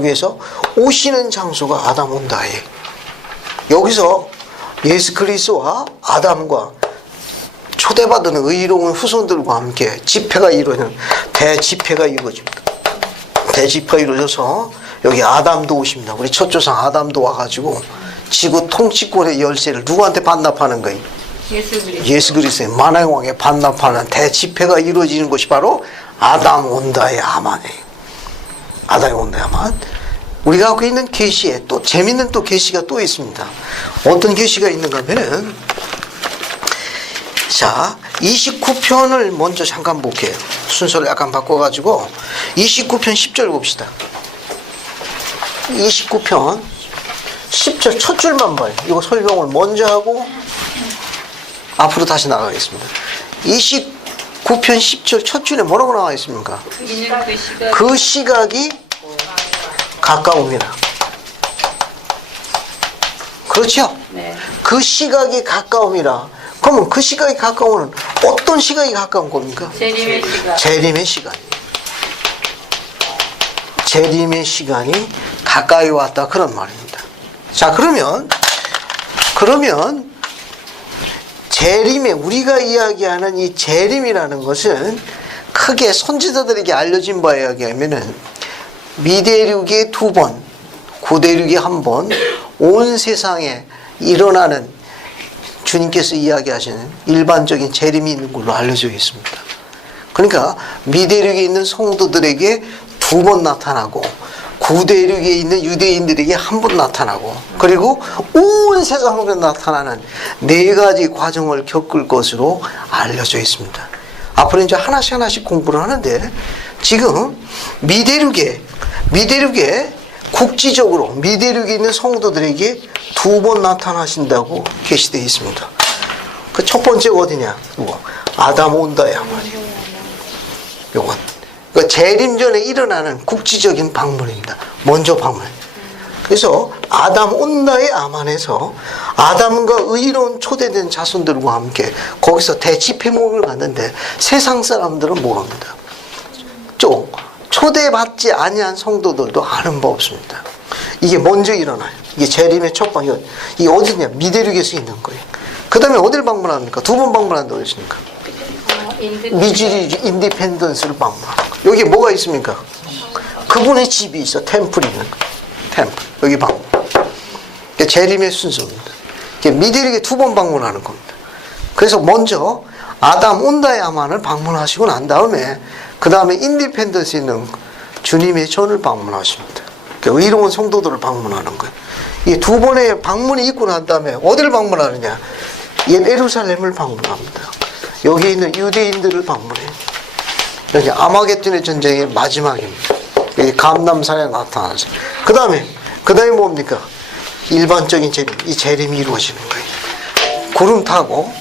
위해서 오시는 장소가 아담 온다에 여기서 예수 그리스도와 아담과 초대받은 의로운 후손들과 함께 집회가 이루어지는 대집회가 이루어집니다. 대집회가 이루어져서 여기 아담도 오십니다. 우리 첫 조상 아담도 와가지고 지구 통치권의 열쇠를 누구한테 반납하는 거예요? 예수 그리스도의 만왕의 왕에 반납하는 대집회가 이루어지는 것이 바로 아담 온다의 아만이에요. 아담이 온다의 아만. 우리가 갖고 있는 계시에 또 재밌는 또 계시가 또 있습니다. 어떤 계시가 있는가 하면은, 자, 29편을 먼저 잠깐 볼게요. 순서를 약간 바꿔가지고 29편 10절 봅시다. 29편 10절 첫 줄만 봐요. 이거 설명을 먼저 하고 앞으로 다시 나가겠습니다. 29편 10절 첫 줄에 뭐라고 나와 있습니까? 그 시각이 가까웁니다. 그렇죠? 네. 그 시각이 가까움이라. 그러면 그 시각이 가까우면 어떤 시각이 가까운 겁니까? 재림의 시각. 재림의 시간이. 재림의 시간이 가까이 왔다. 그런 말입니다. 자, 그러면 재림에 우리가 이야기하는 이 재림이라는 것은 크게 선지자들에게 알려진 바에 의하면은 미대륙에 2번, 고대륙에 1번, 온 세상에 일어나는 주님께서 이야기하시는 일반적인 재림이 있는 걸로 알려져 있습니다. 그러니까 미대륙에 있는 성도들에게 2번 나타나고 구대륙에 있는 유대인들에게 1번 나타나고 그리고 온 세상으로 나타나는 4가지 과정을 겪을 것으로 알려져 있습니다. 앞으로 이제 하나씩 공부를 하는데 지금 미대륙에 국지적으로 미대륙에 있는 성도들에게 2번 나타나신다고 계시되어 있습니다. 그 첫 번째가 어디냐? 아담 온다야 말이에요. 요건. 그러니까 재림 전에 일어나는 국지적인 방문입니다. 먼저 방문. 그래서 아담 온다의 아만에서 아담과 의로운 초대된 자손들과 함께 거기서 대집회목을 갔는데 세상 사람들은 모릅니다. 좀 초대받지 아니한 성도들도 아는 법 없습니다. 이게 먼저 일어나요. 이게 재림의 첫 방이에요. 이게 어디냐? 미대륙에서 있는 거예요. 그 다음에 어딜 방문합니까? 2번 방문한다 어디십니까? 미주리 인디펜던스를 방문하는 거예요. 여기 뭐가 있습니까? 그분의 집이 있어. 템플이 있는 거예요. 템플. 여기 방문. 이게 재림의 순서입니다. 이게 미대륙에 2번 방문하는 겁니다. 그래서 먼저 아담 온다야만을 방문하시고 난 다음에 그 다음에 인디펜던스에 있는 주님의 전을 방문하십니다. 그러니까 의로운 성도들을 방문하는 거예요. 이 2번의 방문이 있고 난 다음에 어디를 방문하느냐? 예루살렘을 방문합니다. 여기 있는 유대인들을 방문해요. 여기 아마겟돈의 전쟁의 마지막입니다. 여기 감람산에 나타나서. 그 다음에 뭡니까? 일반적인 재림, 이 재림이 이루어지는 거예요. 구름 타고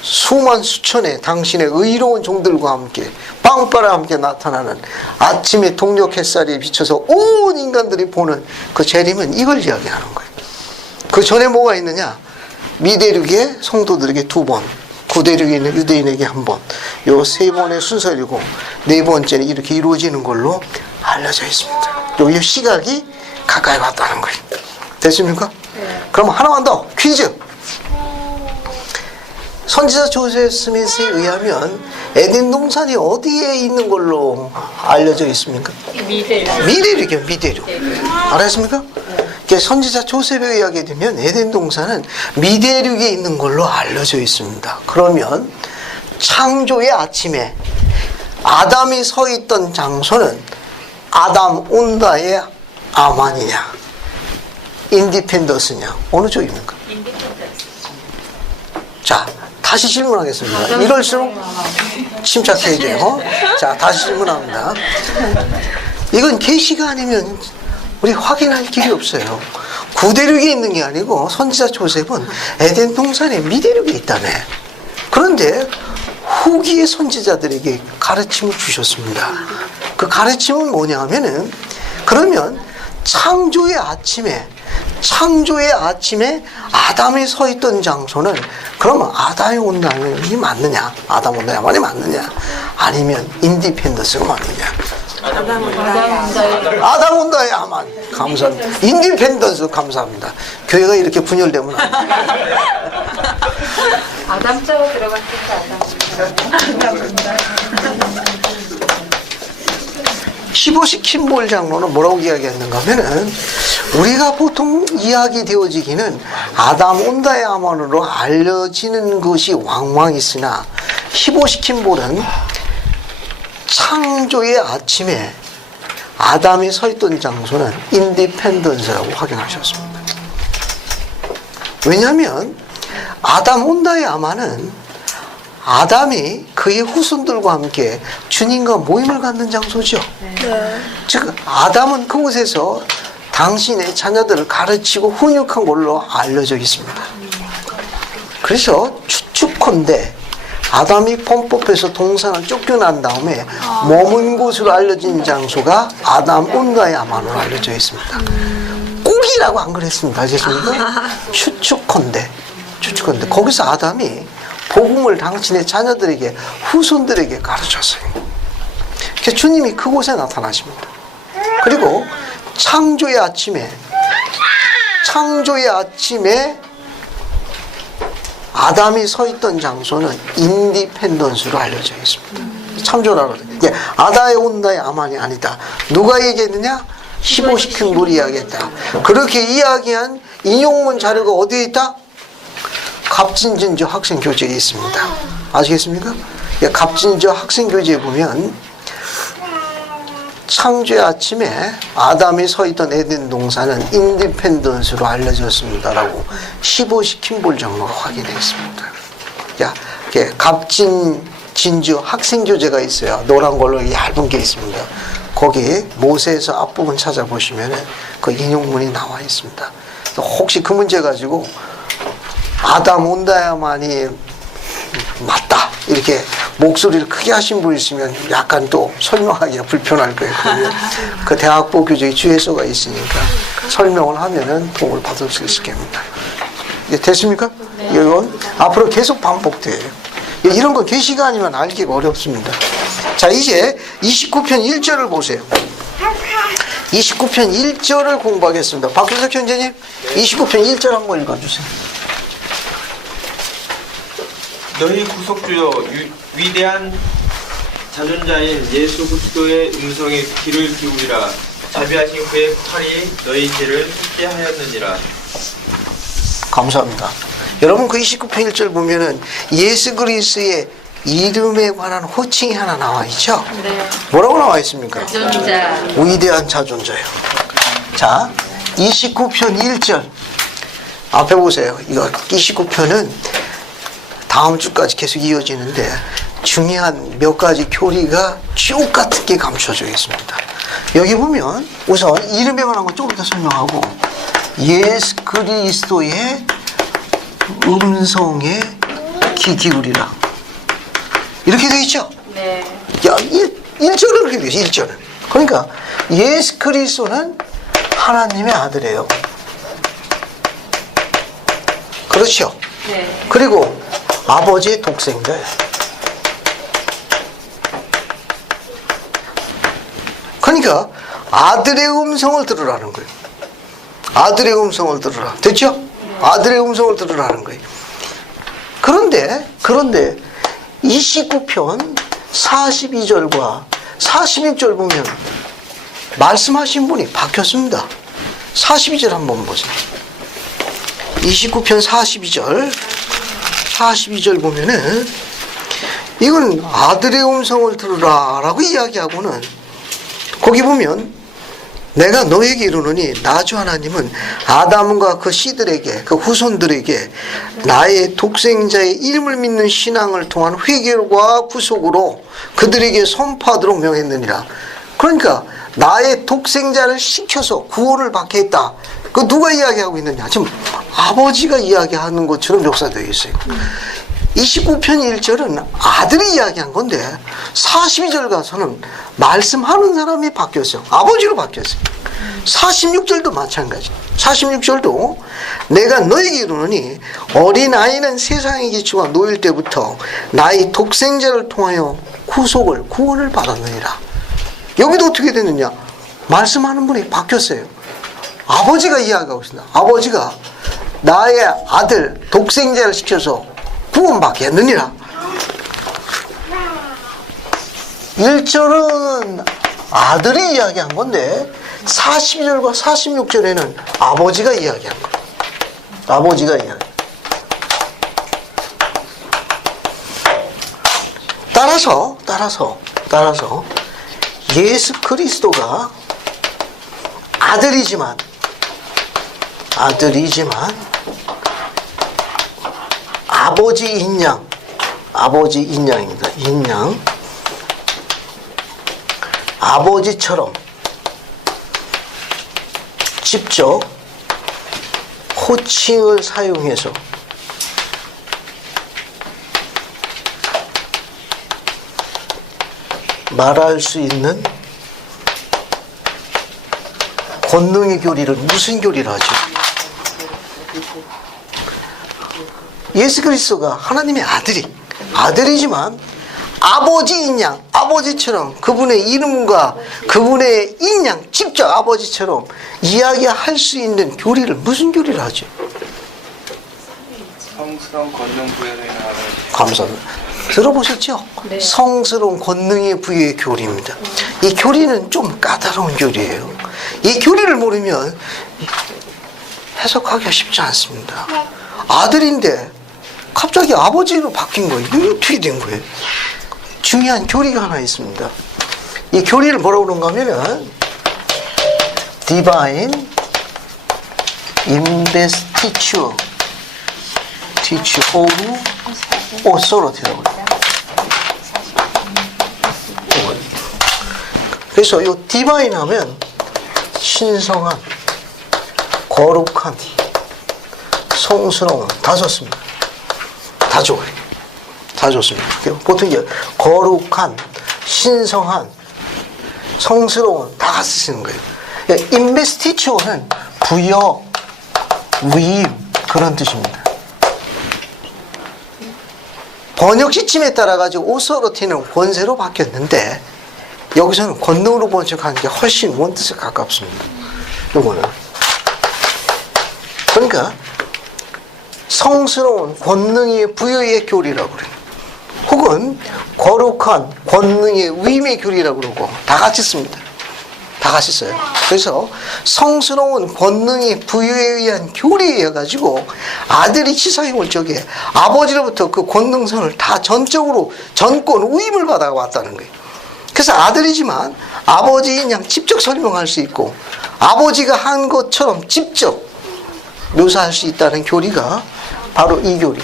수만 수천의 당신의 의로운 종들과 함께 빵빠라 함께 나타나는 아침의 동력 햇살에 비춰서 온 인간들이 보는 그 재림은 이걸 이야기하는 거예요. 그 전에 뭐가 있느냐? 미대륙의 성도들에게 2번, 구대륙에 있는 유대인에게 1번, 요 3번의 순서이고 4번째는 이렇게 이루어지는 걸로 알려져 있습니다. 요 시각이 가까이 왔다는 거예요. 됐습니까? 네. 그럼 하나만 더 퀴즈. 선지자 조셉 스미스에 의하면 에덴 동산이 어디에 있는 걸로 알려져 있습니까? 미대륙이요, 미대륙. 알았습니까? 선지자 조셉에 의하게 되면 에덴 동산은 미대륙에 있는 걸로 알려져 있습니다. 그러면 창조의 아침에 아담이 서 있던 장소는 아담 온다의 아만이냐, 인디펜던스냐, 어느 쪽입니까? 자, 다시 질문하겠습니다. 이럴수록 침착해져요. 자, 다시 질문합니다. 이건 계시가 아니면 우리 확인할 길이 없어요. 구대륙에 있는 게 아니고 선지자 조셉은 에덴 동산의 미대륙에 있다네. 그런데 후기의 선지자들에게 가르침을 주셨습니다. 그 가르침은 뭐냐 하면은, 그러면 창조의 아침에 아담이 서 있던 장소는 그러면 아담이 온다면이 맞느냐? 아담 온다야만이 맞느냐? 아니면 인디펜던스가 맞느냐? 아담 온다의 아만. 감사합니다. 인디펜던스 감사합니다. 교회가 이렇게 분열되면 안 돼요. 아담자가 들어갔으니까 아담. 15식 킴볼 장로는 뭐라고 이야기했는가 하면은 우리가 보통 이야기되어지기는 아담 온다의 아만으로 알려지는 것이 왕왕 있으나 15식 킴볼은 창조의 아침에 아담이 서 있던 장소는 인디펜던스라고 확인하셨습니다. 왜냐하면 아담 온다의 아만은 아담이 그의 후손들과 함께 주님과 모임을 갖는 장소죠. 즉 아담은 그곳에서 당신의 자녀들을 가르치고 훈육한 걸로 알려져 있습니다. 그래서 추측컨대 아담이 범법에서 동산을 쫓겨난 다음에 머문 곳으로 알려진 장소가 아담 온다의 아만으로 알려져 있습니다. 꼭이라고 안 그랬습니다. 아시겠습니까? 추측컨대 거기서 아담이 복음을 당신의 자녀들에게 후손들에게 가르쳤어요. 그래서 주님이 그곳에 나타나십니다. 그리고 창조의 아침에 아담이 서 있던 장소는 인디펜던스로 알려져 있습니다. 참조라고 그래요. 아다에 온다의 아만이 아니다. 누가 얘기했느냐? 15식 킴볼이 이야기했다. 그렇게 이야기한 인용문 자료가 어디에 있다? 갑진저 학생교재에 있습니다. 아시겠습니까? 갑진저 학생교재에 보면 창조의 아침에 아담이 서 있던 에덴 동산은 인디펜던스로 알려졌습니다라고 15식 킴볼 장로가 확인해 있습니다. 갑진저 학생교재가 있어요. 노란 걸로 얇은 게 있습니다. 거기 모세에서 앞부분 찾아보시면 그 인용문이 나와 있습니다. 혹시 그 문제 가지고 아담 온다야만이 맞다 이렇게 목소리를 크게 하신 분 있으면 약간 또 설명하기가 불편할 거예요. 그 대학부 교재의 주해서가 있으니까 설명을 하면은 도움을 받을 수 있을 겁니다. 됐습니까? 이건 앞으로 계속 반복돼요. 이런 건 계시가 아니면 알기가 어렵습니다. 자, 이제 29편 1절을 보세요. 29편 1절을 공부하겠습니다. 박규석 현재님 29편 1절 한번 읽어주세요. 너희 구속주여 위대한 자존자인 예수 그리스도의 음성에 귀를 기울이라. 자비하신 그의 팔이 너희 죄를 씻게 하였느니라. 감사합니다. 여러분 그 29편 1절 보면은 예수 그리스도의 이름에 관한 호칭이 하나 나와 있죠? 네. 뭐라고 나와 있습니까? 자존자. 위대한 자존자요. 자, 29편 1절 앞에 보세요. 이거 29편은 다음 주까지 계속 이어지는데 중요한 몇 가지 교리가 쭉 같은 게 감춰져 있습니다. 여기 보면 우선 이름에 관한 거 조금 더 설명하고 예수 그리스도의 음성에 귀 기울이라 이렇게 되어 있죠? 네. 1절은 그렇게 되어 있어요. 1절은. 그러니까 예수 그리스도는 하나님의 아들이에요. 그렇죠? 네. 그리고 아버지의 독생자예요. 그러니까 아들의 음성을 들으라는 거예요. 아들의 음성을 들으라. 됐죠? 아들의 음성을 들으라는 거예요. 그런데 29편 42절과 46절 보면 말씀하신 분이 바뀌었습니다. 42절 한번 보세요. 29편 42절 보면은 이건 아들의 음성을 들으라 라고 이야기하고는 거기 보면 내가 너에게 이르노니 나 주 하나님은 아담과 그 씨들에게 그 후손들에게 나의 독생자의 이름을 믿는 신앙을 통한 회개와 구속으로 그들에게 선포하도록 명했느니라. 그러니까 나의 독생자를 시켜서 구원을 받게 했다. 그 누가 이야기하고 있느냐? 지금 아버지가 이야기하는 것처럼 묘사되어 있어요. 29편 1절은 아들이 이야기한 건데 42절 가서는 말씀하는 사람이 바뀌었어요. 아버지로 바뀌었어요. 46절도 마찬가지. 46절도 내가 너에게 이르노니 어린아이는 세상의 기초가 놓일 때부터 나의 독생자를 통하여 구원을 받았느니라. 여기도 어떻게 됐느냐? 말씀하는 분이 바뀌었어요. 아버지가 이야기하고 있습니다. 아버지가 나의 아들 독생자를 시켜서 구원받겠느니라. 1절은 아들이 이야기한 건데 42절과 46절에는 아버지가 이야기한 거예요. 아버지가 이야기. 따라서 예수 그리스도가 아들이지만 아버지 인양입니다. 인양. 아버지처럼 직접 호칭을 사용해서 말할 수 있는 권능의 교리를 무슨 교리를 하죠? 예수 그리스도가 하나님의 아들이지만 아버지 인양, 아버지처럼 그분의 이름과 그분의 인양, 직접 아버지처럼 이야기할 수 있는 교리를 무슨 교리를 하죠? 성스러운 권능 부여에 나가는 감사합니다. 들어보셨죠? 네. 성스러운 권능의 부여의 교리입니다. 이 교리는 좀 까다로운 교리예요. 이 교리를 모르면 해석하기가 쉽지 않습니다. 아들인데 갑자기 아버지로 바뀐 거예요. 이게 어떻게 된 거예요? 중요한 교리가 하나 있습니다. 이 교리를 뭐라고 그런가 하면은 Divine Investiture of Authority라고 그래요. 그래서 이 디바인 하면 신성한, 거룩한, 성스러운 다 좋습니다. 다 좋아요. 다 좋습니다. 보통 이제 거룩한, 신성한, 성스러운 다 같이 쓰는 거예요. 인베스티처는 부여, 위임 그런 뜻입니다. 번역 시침에 따라 가지고 오서로티는 권세로 바뀌었는데 여기서는 권능으로 번역하는 게 훨씬 원뜻에 가깝습니다. 요거는 그러니까 성스러운 권능의 부여의 교리라고 그래요. 혹은 거룩한 권능의 위임의 교리라고 그러고 다 같이 씁니다. 다 같이 써요. 그래서 성스러운 권능의 부여에 의한 교리여가지고 아들이 치사에 올 적에 아버지로부터 그 권능선을 다 전적으로 전권 위임을 받아왔다는 거예요. 그래서 아들이지만 아버지인 양 직접 설명할 수 있고 아버지가 한 것처럼 직접 묘사할 수 있다는 교리가 바로 이 교리.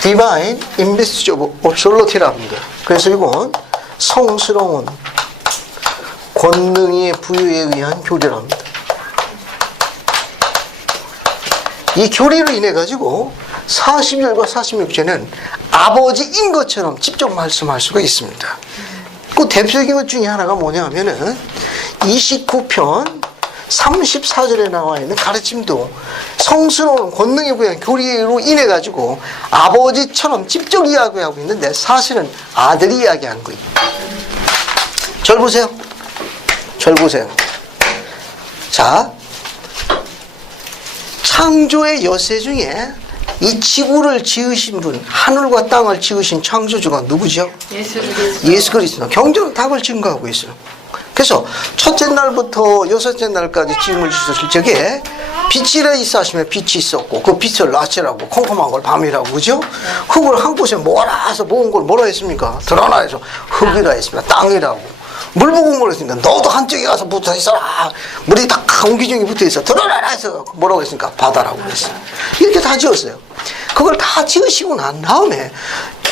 Divine Investiture of Authority라고 합니다. 그래서 이건 성스러운 권능의 부여에 의한 교리랍니다. 이 교리로 인해 가지고 40절과 46절은 아버지인 것처럼 직접 말씀할 수가 있습니다. 그 대표적인 것 중에 하나가 뭐냐면은 29편 34절에 나와 있는 가르침도 성스러운 권능에 부여한 교리로 인해 가지고 아버지처럼 직접 이야기하고 있는데 사실은 아들이 이야기한 거예요. 절 보세요. 절 보세요. 자, 창조의 여세 중에 이 지구를 지으신 분, 하늘과 땅을 지으신 창조주가 누구죠? 예수 그리스도. 경전은 답을 증거하고 있어요. 그래서 첫째 날부터 여섯째 날까지 지음을 지으실 적에 빛이라 있어 하시면 빛이 있었고 그 빛을 낮이라고 컴컴한 걸 밤이라고 그죠? 흙을 한 곳에 몰아서 모은 걸 뭐라 했습니까? 드러나 해서 흙이라 했습니다. 땅이라고. 물 보고 뭐라 했습니까? 너도 한쪽에 가서 붙어 있어라. 물이 다 옹기종이 붙어 있어. 드러나라 해서 뭐라고 했습니까? 바다라고 그랬어요. 이렇게 다 지었어요. 그걸 다 지으시고 난 다음에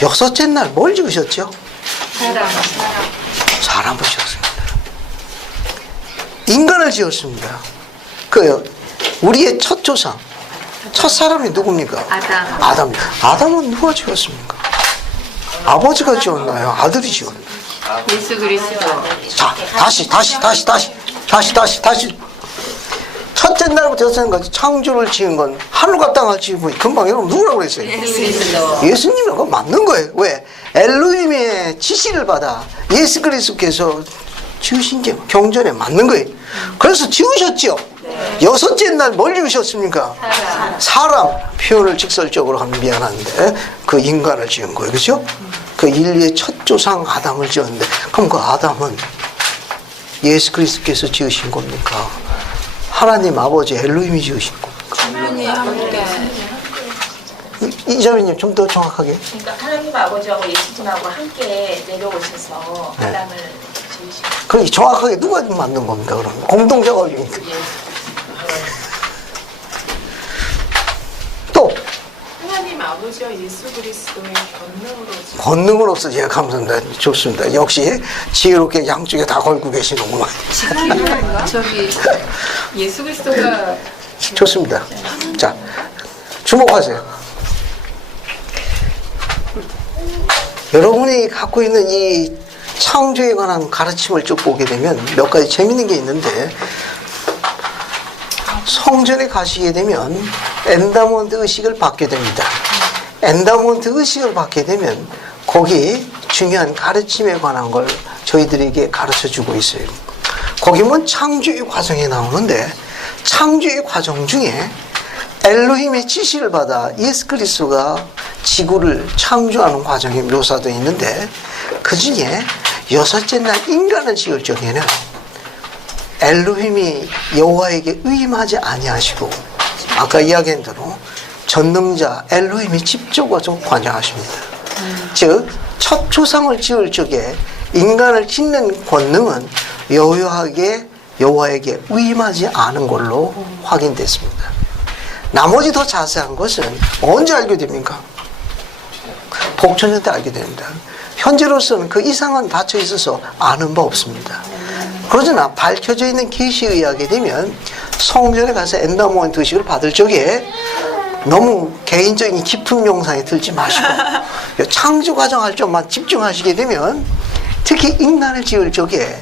여섯째 날 뭘 지으셨죠? 사람을 지었습니다. 인간을 지었습니다. 우리의 첫 조상, 첫 사람이 누굽니까? 아담. 아담은 누가 지었습니까? 아버지가 지었나요? 아들이 지었나요? 예수 그리스도. 자, 다시. 첫째 날부터 여섯째 날까지 창조를 지은 건 하늘과 땅을 지은 분이 금방 여러분 누구라고 그랬어요? 예수님은 그거 맞는 거예요. 왜? 엘로힘의 지시를 받아 예수 그리스도께서 지으신 게 경전에 맞는 거예요. 그래서 지으셨죠. 여섯째 날 뭘 지으셨습니까? 사람. 표현을 직설적으로 하면 미안한데 그 인간을 지은 거예요. 그죠? 그 인류의 첫 조상 아담을 지었는데 그럼 그 아담은 예수 그리스도께서 지으신 겁니까? 하나님 아버지 엘로힘이 지으신 겁니까? 이자매님 좀 더 정확하게. 그러니까 하나님 아버지하고 예수님하고 함께 내려오셔서 네. 아담을 지으신 그럼 정확하게 누가 만든 겁니까? 그러면 공동작업입니까? 또 하나님 아버지와 예수 그리스도의 권능으로 권능으로서 예, 감사합니다. 좋습니다. 역시 지혜롭게 양쪽에 다 걸고 계시는구만. 저기 예수 그리스도가 좋습니다. 자, 주목하세요. 여러분이 갖고 있는 이 창조에 관한 가르침을 쭉 보게 되면 몇 가지 재밌는 게 있는데, 성전에 가시게 되면 엔다먼트 의식을 받게 됩니다. 엔다먼트 의식을 받게 되면 거기 중요한 가르침에 관한 걸 저희들에게 가르쳐 주고 있어요. 거기 보면 창조의 과정이 나오는데, 창조의 과정 중에 엘로힘의 지시를 받아 예수 그리스도가 지구를 창조하는 과정이 묘사되어 있는데, 그 중에 여섯째 날 인간을 지을 적에는 엘로힘이 여호와에게 의임하지 아니하시고, 아까 이야기한 대로 전능자 엘로힘이 직접 와서 관여하십니다. 즉, 첫 조상을 지을 적에 인간을 짓는 권능은 여호와에게 의임하지 않은 걸로 확인됐습니다. 나머지 더 자세한 것은 언제 알게 됩니까? 복천년 때 알게 됩니다. 현재로서는 그 이상은 닫혀 있어서 아는 바 없습니다. 그러나 밝혀져 있는 계시에 의하게 되면 성전에 가서 엔다먼트 의식을 받을 적에 너무 개인적인 깊은 명상에 들지 마시고 창조 과정 할 점만 집중하시게 되면, 특히 인간을 지을 적에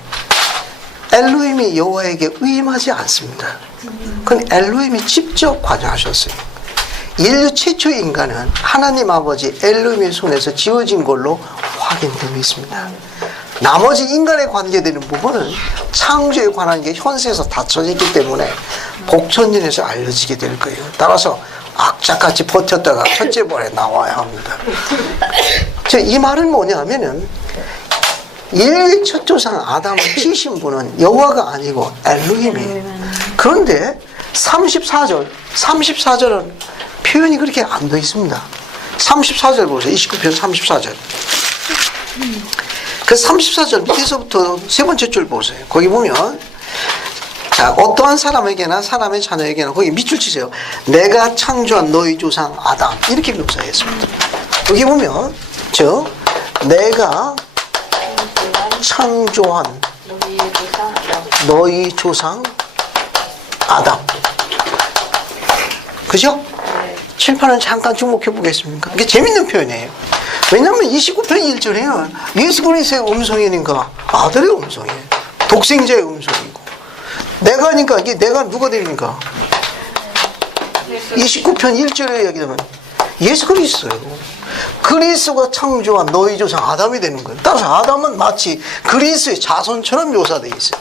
엘로힘이 여호와에게 의임하지 않습니다. 그건 엘로힘이 직접 관여하셨어요. 인류 최초의 인간은 하나님 아버지 엘로힘의 손에서 지어진 걸로 확인되고 있습니다. 나머지 인간에 관계되는 부분은 창조에 관한 게 현세에서 닫혀져 있기 때문에 복천년에서 알려지게 될 거예요. 따라서 악착같이 버텼다가 첫째 번에 나와야 합니다. 이 말은 뭐냐면은, 인류의 첫 조상 아담을 지으신 분은 여호와가 아니고 엘로힘이에요. 그런데 34절은 표현이 그렇게 안 되어 있습니다. 34절 보세요. 29편 34절. 그 34절 밑에서부터 세 번째 줄 보세요. 거기 보면, 자, 어떠한 사람에게나 사람의 자녀에게나, 거기 밑줄 치세요. 내가 창조한 너희 조상 아담, 이렇게 묘사했습니다. 여기 보면 내가 창조한 너희 조상 아담. 그죠? 칠판을 잠깐 주목해 보겠습니까? 이게 재밌는 표현이에요. 왜냐하면 29편 1절에는 예수 그리스도의 음성이니까 아들의 음성이에요. 독생자의 음성이고, 내가 하니까 이게 내가 누가 됩니까? 29편 1절에 얘기하면 예수 그리스도예요. 그리스도가 창조한 너희 조상 아담이 되는 거예요. 따라서 아담은 마치 그리스도의 자손처럼 묘사되어 있어요.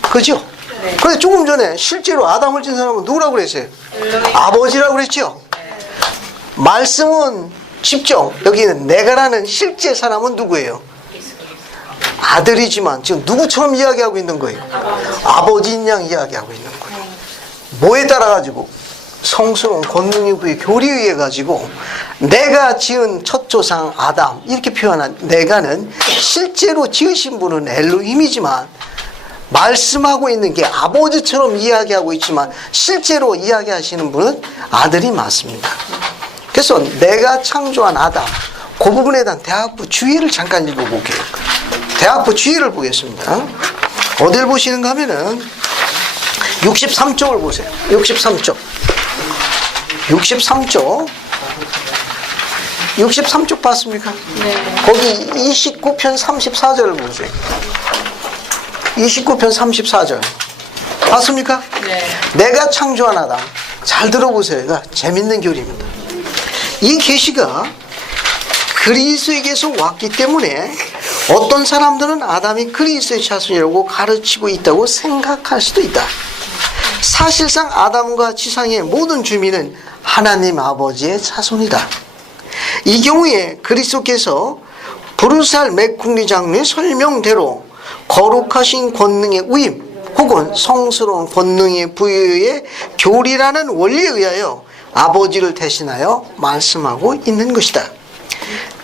그죠? 네. 그런데 조금 전에 실제로 아담을 진 사람은 누구라고 그랬어요? 아버지라고 그랬죠? 말씀은 직접, 여기는 내가라는 실제 사람은 누구예요? 아들이지만 지금 누구처럼 이야기하고 있는 거예요? 아버지인 양 이야기하고 있는 거예요. 뭐에 따라 가지고? 성스러운 권능의 부의 교리에 의해 가지고 내가 지은 첫 조상 아담, 이렇게 표현한 내가는 실제로 지으신 분은 엘로힘이지만 말씀하고 있는 게 아버지처럼 이야기하고 있지만 실제로 이야기하시는 분은 아들이 맞습니다. 그래서 내가 창조한 아담, 그 부분에 대한 대학부 주의를 잠깐 읽어볼게요. 대학부 주의를 보겠습니다. 어딜 보시는가 하면은 63쪽을 보세요. 63쪽. 63쪽 봤습니까? 네. 거기 29편 34절을 보세요. 29편 34절. 봤습니까? 네. 내가 창조한 아담. 잘 들어보세요. 이거 재밌는 교리입니다. 이 계시가 그리스도에게서 왔기 때문에 어떤 사람들은 아담이 그리스도의 자손이라고 가르치고 있다고 생각할 수도 있다. 사실상 아담과 지상의 모든 주민은 하나님 아버지의 자손이다. 이 경우에 그리스도께서 브루살 맥쿵리 장로의 설명대로 거룩하신 권능의 위임 혹은 성스러운 권능의 부여의 교리라는 원리에 의하여 아버지를 대신하여 말씀하고 있는 것이다.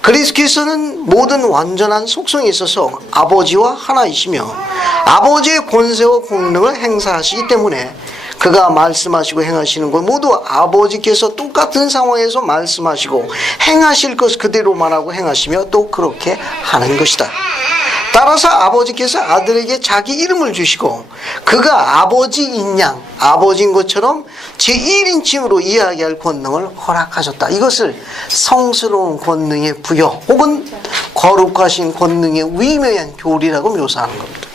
그리스도께서는 모든 완전한 속성에 있어서 아버지와 하나이시며 아버지의 권세와 공능을 행사하시기 때문에 그가 말씀하시고 행하시는 것 모두 아버지께서 똑같은 상황에서 말씀하시고 행하실 것 그대로 말하고 행하시며 또 그렇게 하는 것이다. 따라서 아버지께서 아들에게 자기 이름을 주시고 그가 아버지인 양, 아버지인 것처럼 제1인칭으로 이야기할 권능을 허락하셨다. 이것을 성스러운 권능의 부여 혹은 거룩하신 권능의 위임에 의한 교리라고 묘사하는 겁니다.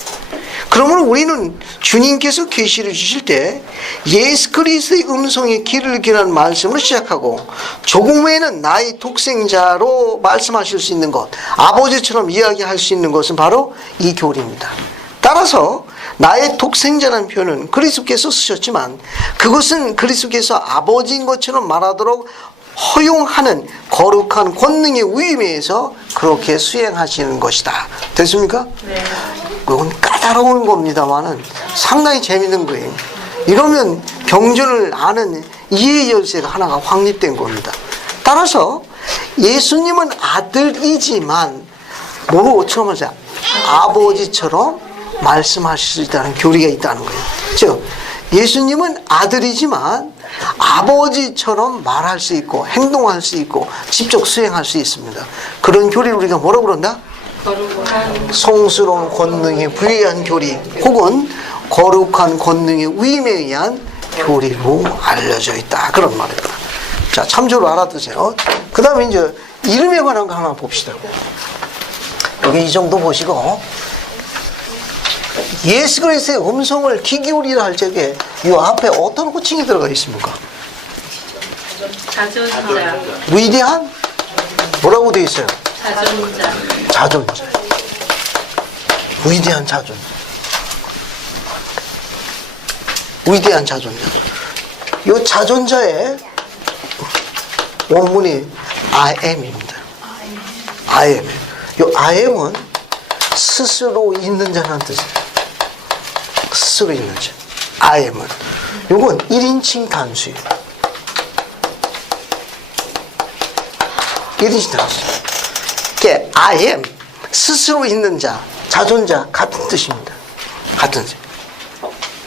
그러면 우리는 주님께서 계시를 주실 때 예수 그리스도의 음성의 길을 기라는 말씀으로 시작하고 조금 후에는 나의 독생자로 말씀하실 수 있는 것, 아버지처럼 이야기할 수 있는 것은 바로 이 교리입니다. 따라서 나의 독생자라는 표현은 그리스도께서 쓰셨지만 그것은 그리스도께서 아버지인 것처럼 말하도록 허용하는 거룩한 권능의 위임에 의해서 그렇게 수행하시는 것이다. 됐습니까? 네. 그건 까다로운 겁니다만은 상당히 재밌는 거예요. 이러면 경전을 아는 이해 열쇠가 하나가 확립된 겁니다. 따라서 예수님은 아들이지만 뭐처럼 하세요? 아버지처럼 말씀하실 수 있다는 교리가 있다는 거예요. 즉 예수님은 아들이지만 아버지처럼 말할 수 있고 행동할 수 있고 직접 수행할 수 있습니다. 그런 교리를 우리가 뭐라고 그런다? 성스러운 권능에 부여한 교리 혹은 거룩한 권능의 위임에 의한 교리로 알려져 있다. 그런 말입니다. 자, 참조로 알아두세요. 그 다음에 이제 이름에 관한 거 하나 봅시다. 여기 이 정도 보시고 예수 그리스도의 음성을 귀 기울이라 할 적에 이 앞에 어떤 호칭이 들어가 있습니까? 자존자. 위대한? 뭐라고 되어 있어요? 자존자. 자존자. 위대한 자존자. 위대한 자존자. 이 자존자의 원문이 I am입니다. I am. 이 I am은 스스로 있는 자라는 뜻이에요. 스스로 있는 자. I am은. 이건 1인칭 단수예요. 1인칭 단수. 이게 I am. 스스로 있는 자, 자존자 같은 뜻입니다. 같은 뜻.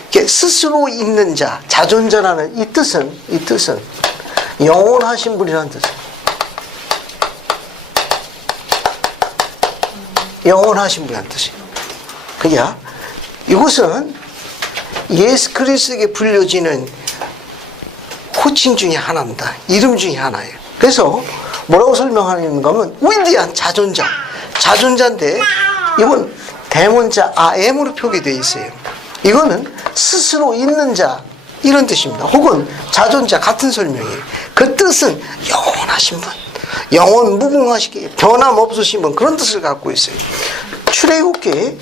이게 스스로 있는 자, 자존자라는 이 뜻은 영원하신 분이라는 뜻이에요. 영원하신 분이라는 뜻이에요. 그러니까 이것은 예수 그리스도에게 불려지는 호칭 중에 하나입니다. 이름 중에 하나예요. 그래서 뭐라고 설명하는가 하면 위대한 자존자. 자존자인데 이건 대문자 I am으로 표기되어 있어요. 이거는 스스로 있는 자 이런 뜻입니다. 혹은 자존자 같은 설명이에요. 그 뜻은 영원하신 분. 영원 무궁하시기 변함없으신 분 그런 뜻을 갖고 있어요. 출애굽기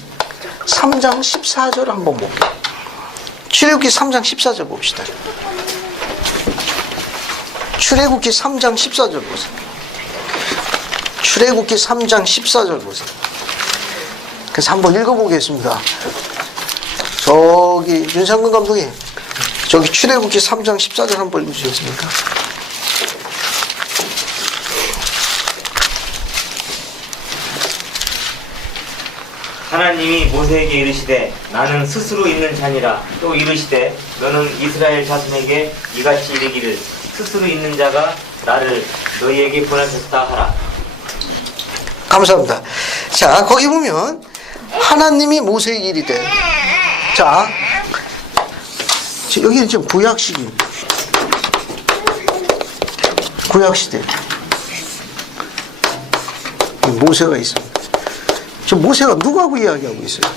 3장 14절 한번 볼게요. 출애굽기 3장 14절 봅시다. 출애굽기 3장 14절 보세요. 출애굽기 3장 14절 보세요. 그래서 한번 읽어보겠습니다. 저기 윤상근 감독님 저기 출애굽기 3장 14절 한번 읽어주시겠습니까? 하나님이 모세에게 이르시되 나는 스스로 있는 자니라. 또 이르시되 너는 이스라엘 자손에게 이같이 이르기를 스스로 있는 자가 나를 너희에게 보내셨다 하라. 감사합니다. 자, 거기 보면 하나님이 모세에게 이르되 자, 여기는 지금 구약시기입니다. 구약시대 모세가 있습니다. 지금 모세가 누구하고 이야기하고 있어요?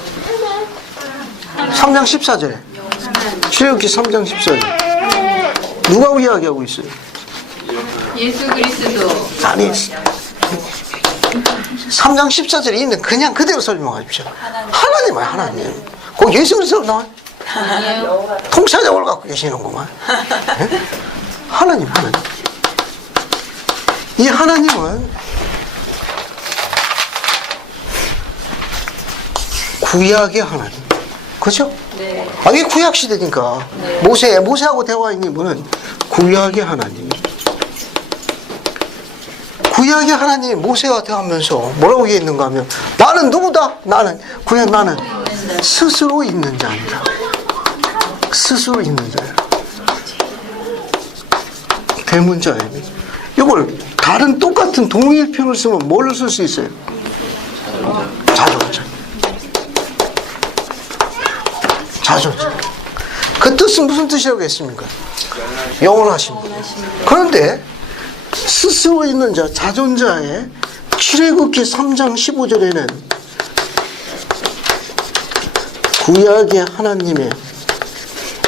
3장 14절에 출애굽기 3장 14절 누구하고 이야기하고 있어요? 예수 그리스도. 아니 3장 14절에 있는 그냥 그대로 설명하십시오. 하나님은 하나님. 거기 예수 그리스도 나와요? 통찰력을 갖고 계시는구만. 네? 하나님. 이 하나님은 구약의 하나님. 그죠? 네. 이게 구약 시대니까. 네. 모세하고 대화한 이분은 구약의 하나님. 구약의 하나님이 모세와 대하면서 뭐라고 얘기했는가 하면, 나는 누구다? 나는 스스로 있는 자입니다. 스스로 있는 자예요. 대문자예요. 이걸 다른 똑같은 동일표를 쓰면 뭘로 쓸 수 있어요? 자존자. 자존자. 그 뜻은 무슨 뜻이라고 했습니까? 영원하신 분. 그런데 스스로 있는 자, 자존자의 출애굽기 3장 15절에는 구약의 하나님의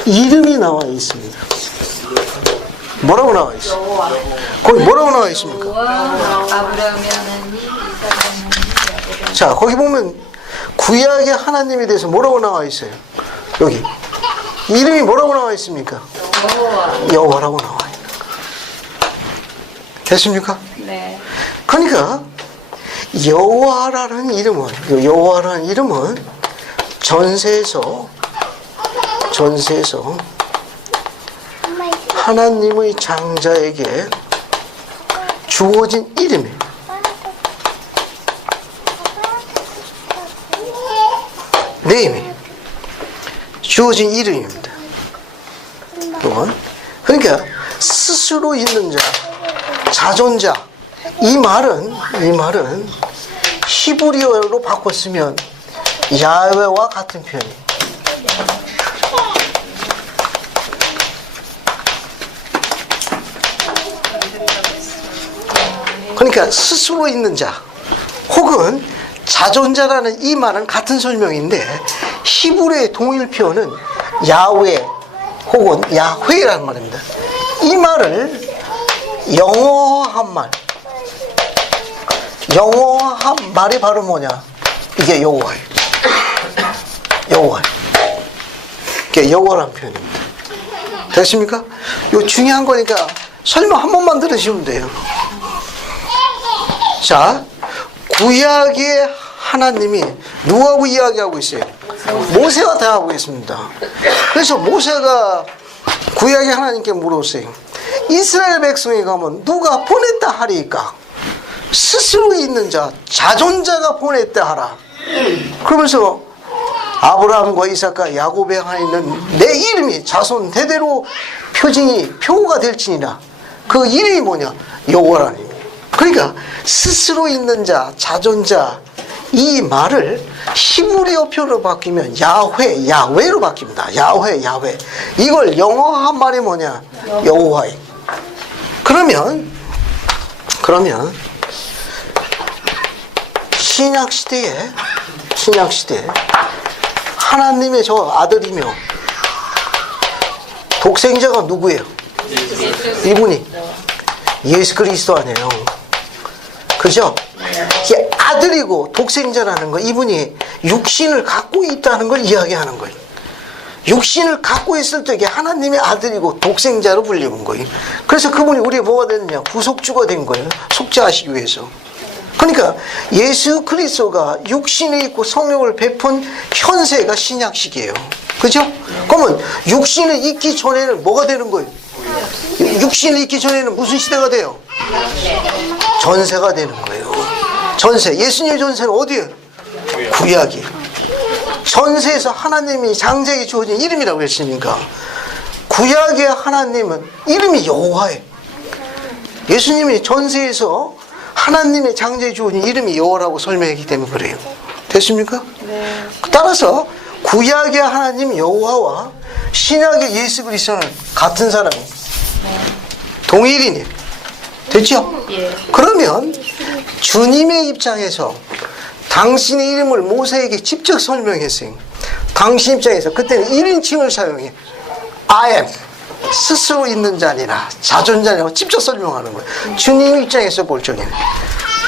이름이 나와 있습니다. 뭐라고 나와 있어요? 거기 뭐라고 나와 있습니까? 아브라함의 하나님, 이삭의 하나님, 자, 거기 보면 구약의 하나님에 대해서 뭐라고 나와 있어요? 여기 이름이 뭐라고 나와 있습니까? 여호와라고 나와 있는 거. 됐습니까? 네. 그러니까 여호와라는 이름은 전세에서 하나님의 장자에게 주어진 이름이에요. 네임이 주어진 이름입니다. 그러니까 스스로 있는 자, 자존자, 이 말은 히브리어로 바꿨으면 야훼와 같은 표현이에요. 그러니까 스스로 있는 자 혹은 자존자라는 이 말은 같은 설명인데, 히브리어의 동일 표현은 야훼 혹은 야훼라는 말입니다. 이 말을 영어한 말이 바로 뭐냐? 이게 여호와예요. 이게 여호와라는 표현입니다. 됐습니까? 이거 중요한 거니까 설명 한 번만 들으시면 돼요. 자, 구약의 하나님이 누구하고 이야기하고 있어요? 모세와 대화하고 있습니다. 그래서 모세가 구약의 하나님께 물었어요. 이스라엘 백성이 가면 누가 보냈다 하리까? 스스로 있는 자, 자존자가 보냈다 하라. 그러면서 아브라함과 이삭과 야곱에 하는 내 이름이 자손 대대로 표가 될지니라. 그 이름이 뭐냐? 여호와라는 이름. 그러니까 스스로 있는 자, 자존자, 이 말을 히브리어 표로 바뀌면 야훼로 바뀝니다. 야훼. 이걸 영어한 말이 뭐냐? 여호와이. 그러면 신약 시대에 하나님의 저 아들이며 독생자가 누구예요? 이분이 예수 그리스도 아니에요. 그죠? 아들이고 독생자라는 거, 이분이 육신을 갖고 있다는 걸 이야기하는 거예요. 육신을 갖고 있을 때 하나님의 아들이고 독생자로 불리는 거예요. 그래서 그분이 우리의 뭐가 됐느냐? 구속주가 된 거예요. 속죄하시기 위해서. 그러니까 예수 그리스도가 육신에 있고 성령을 베푼 현세가 신약식이에요. 그죠? 그러면 육신을 잊기 전에는 뭐가 되는 거예요? 육신을 잊기 전에는 무슨 시대가 돼요? 전세가 되는 거예요. 전세. 예수님의 전세는 어디예요? 구약이에요. 전세에서 하나님이 장자에게 주어진 이름이라고 했으니까 구약의 하나님은 이름이 여호와예요. 예수님이 전세에서 하나님의 장자에 주어진 이름이 여호와라고 설명했기 때문에 그래요. 됐습니까? 네. 따라서 구약의 하나님 여호와와 신약의 예수 그리스도는 같은 사람이에요. 동일인이에요. 됐죠? 예. 그러면 주님의 입장에서 당신의 이름을 모세에게 직접 설명했어요. 당신 입장에서 그때는 1인칭을 사용해. I am. 스스로 있는 자니라, 자존자니라고 직접 설명하는 거예요. 주님 입장에서 볼 적에는.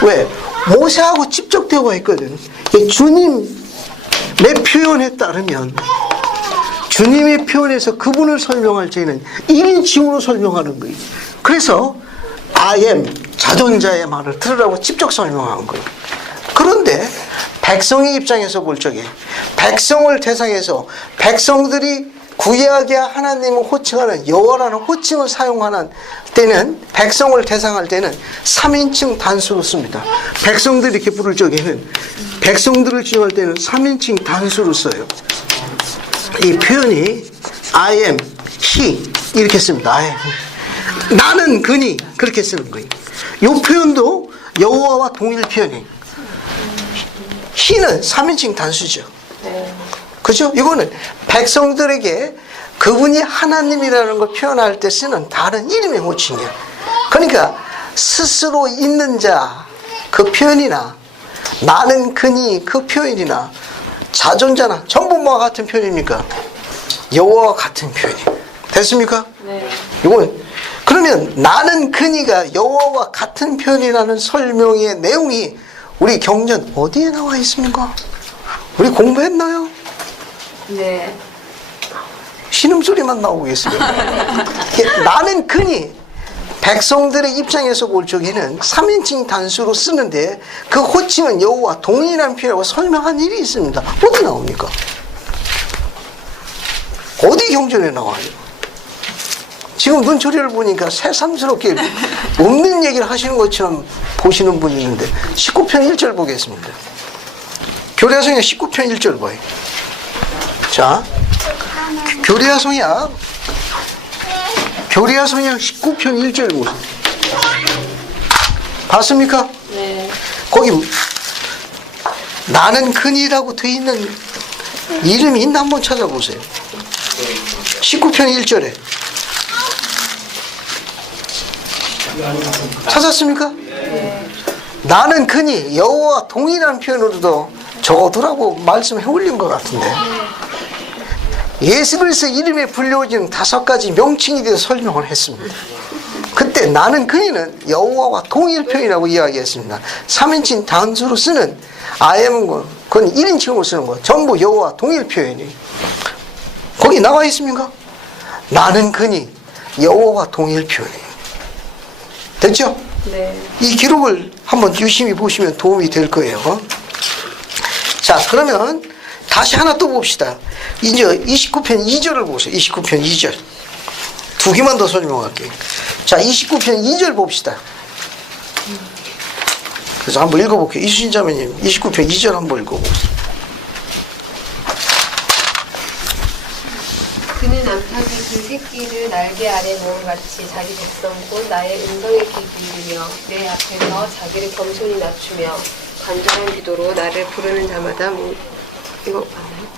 왜? 모세하고 직접 대화했거든. 주님의 표현에 따르면 주님의 표현에서 그분을 설명할 때는 1인칭으로 설명하는 거예요. 그래서 I am 자존자의 말을 들으라고 직접 설명한 거예요. 그런데 백성의 입장에서 볼 적에 백성을 대상해서 백성들이 구약의 하나님을 호칭하는 여호와라는 호칭을 사용하는 때는 백성을 대상할 때는 3인칭 단수로 씁니다. 백성들이 이렇게 부를 적에는 백성들을 지칭할 때는 3인칭 단수로 써요. 이 표현이 I am, he 이렇게 씁니다. I am. 나는 그니 그렇게 쓰는 거예요. 이 표현도 여호와와 동일 표현이에요. he는 3인칭 단수죠. 그죠? 이거는 백성들에게 그분이 하나님이라는 걸 표현할 때 쓰는 다른 이름의 호칭이에요. 그러니까 스스로 있는 자 그 표현이나 나는 그니 그 표현이나 자존자나 전부 뭐와 같은 표현입니까? 여호와와 같은 표현이에요. 됐습니까? 네. 이건 그러면 나는 그니가 여호와와 같은 표현이라는 설명의 내용이 우리 경전 어디에 나와 있습니까? 우리 공부했나요? 네. 신음소리만 나오고 있어요. 나는 그니 백성들의 입장에서 볼 적에는 3인칭 단수로 쓰는데 그 호칭은 여호와 동일한 표현이라고 설명한 일이 있습니다. 어디 나옵니까? 어디 경전에 나와요? 지금 눈초리를 보니까 새삼스럽게 없는 얘기를 하시는 것처럼 보시는 분이 있는데 19편 1절 보겠습니다. 교리야성약 19편 1절 봐요. 자, 교리야성약 19편 1절 보세요. 봤습니까? 네. 거기 나는 그니라고 되어 있는 이름이 있나 한번 찾아보세요. 19편 1절에 찾았습니까? 네. 나는 그니 여호와 동일한 표현으로도 적어두라고 말씀해 올린 것 같은데 예수 그리스도 이름에 불려지는 5가지 명칭에 대해서 설명을 했습니다. 그때 나는 그니는 여호와와 동일 표현이라고 이야기했습니다. 3인칭 단수로 쓰는 I am은 그건 1인칭으로 쓰는 거 전부 여호와 동일 표현이에요. 거기 나와 있습니까? 나는 그니 여호와와 동일 표현이에요. 됐죠? 네. 이 기록을 한번 유심히 보시면 도움이 될 거예요. 자, 그러면 다시 하나 또 봅시다. 이제 29편 2절을 보세요. 29편 2절. 두 개만 더 설명할게요. 자, 29편 2절 봅시다. 그래서 한번 읽어볼게요. 이수신 자매님, 29편 2절 한번 읽어보세요. 그는 암탉이 그 새끼를 날개 아래 모음같이 자기 백성 곧 나의 음성에 귀 기울이며 내 앞에서 자기를 겸손히 낮추며 간절한 기도로 나를 부르는 자마다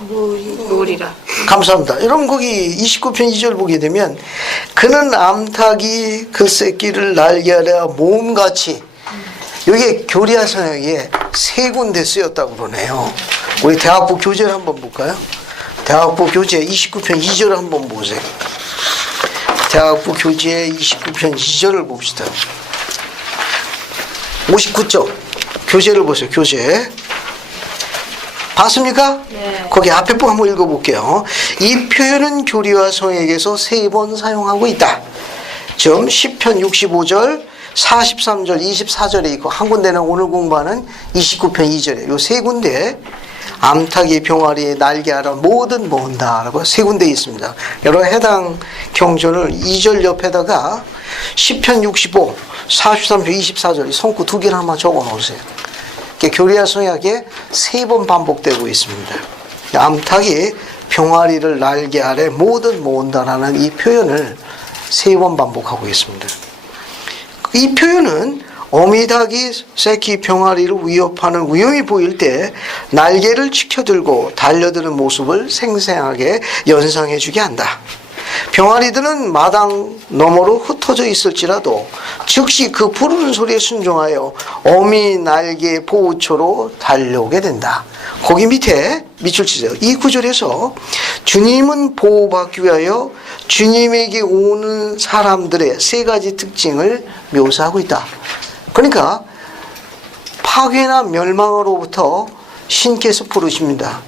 모으리라. 감사합니다. 여러분 거기 29편 2절 보게 되면 그는 암탉이 그 새끼를 날개 아래 모음같이 이게 교리야성역에 3군데 쓰였다고 그러네요. 우리 대학부 교재를 한번 볼까요? 대학부 교재 29편 2절을 한번 보세요. 대학부 교재 29편 2절을 봅시다. 59쪽 교재를 보세요. 교재 봤습니까? 네. 거기 앞에 부 한번 읽어볼게요. 이 표현은 교리와 성역에서 3번 사용하고 있다. 좀 10편 65절 43절 24절에 있고 한 군데는 오늘 공부하는 29편 2절에 요 3군데 암탉이 병아리 날개 아래 뭐든 모은다라고 3군데 있습니다. 여러분 해당 경전을 2절 옆에다가 10편 65 43편 24절 성구 2개를 한번 적어 놓으세요. 교리와 성약에 3번 반복되고 있습니다. 암탉이 병아리를 날개 아래 뭐든 모은다라는 이 표현을 3번 반복하고 있습니다. 이 표현은 어미닭이 새끼 병아리를 위협하는 위험이 보일 때 날개를 치켜들고 달려드는 모습을 생생하게 연상해 주게 한다. 병아리들은 마당 너머로 흩어져 있을지라도 즉시 그 부르는 소리에 순종하여 어미 날개 보호초로 달려오게 된다. 거기 밑에 밑줄 치세요. 이 구절에서 주님은 보호받기 위하여 주님에게 오는 사람들의 3가지 특징을 묘사하고 있다. 그러니까 파괴나 멸망으로부터 신께서 부르십니다.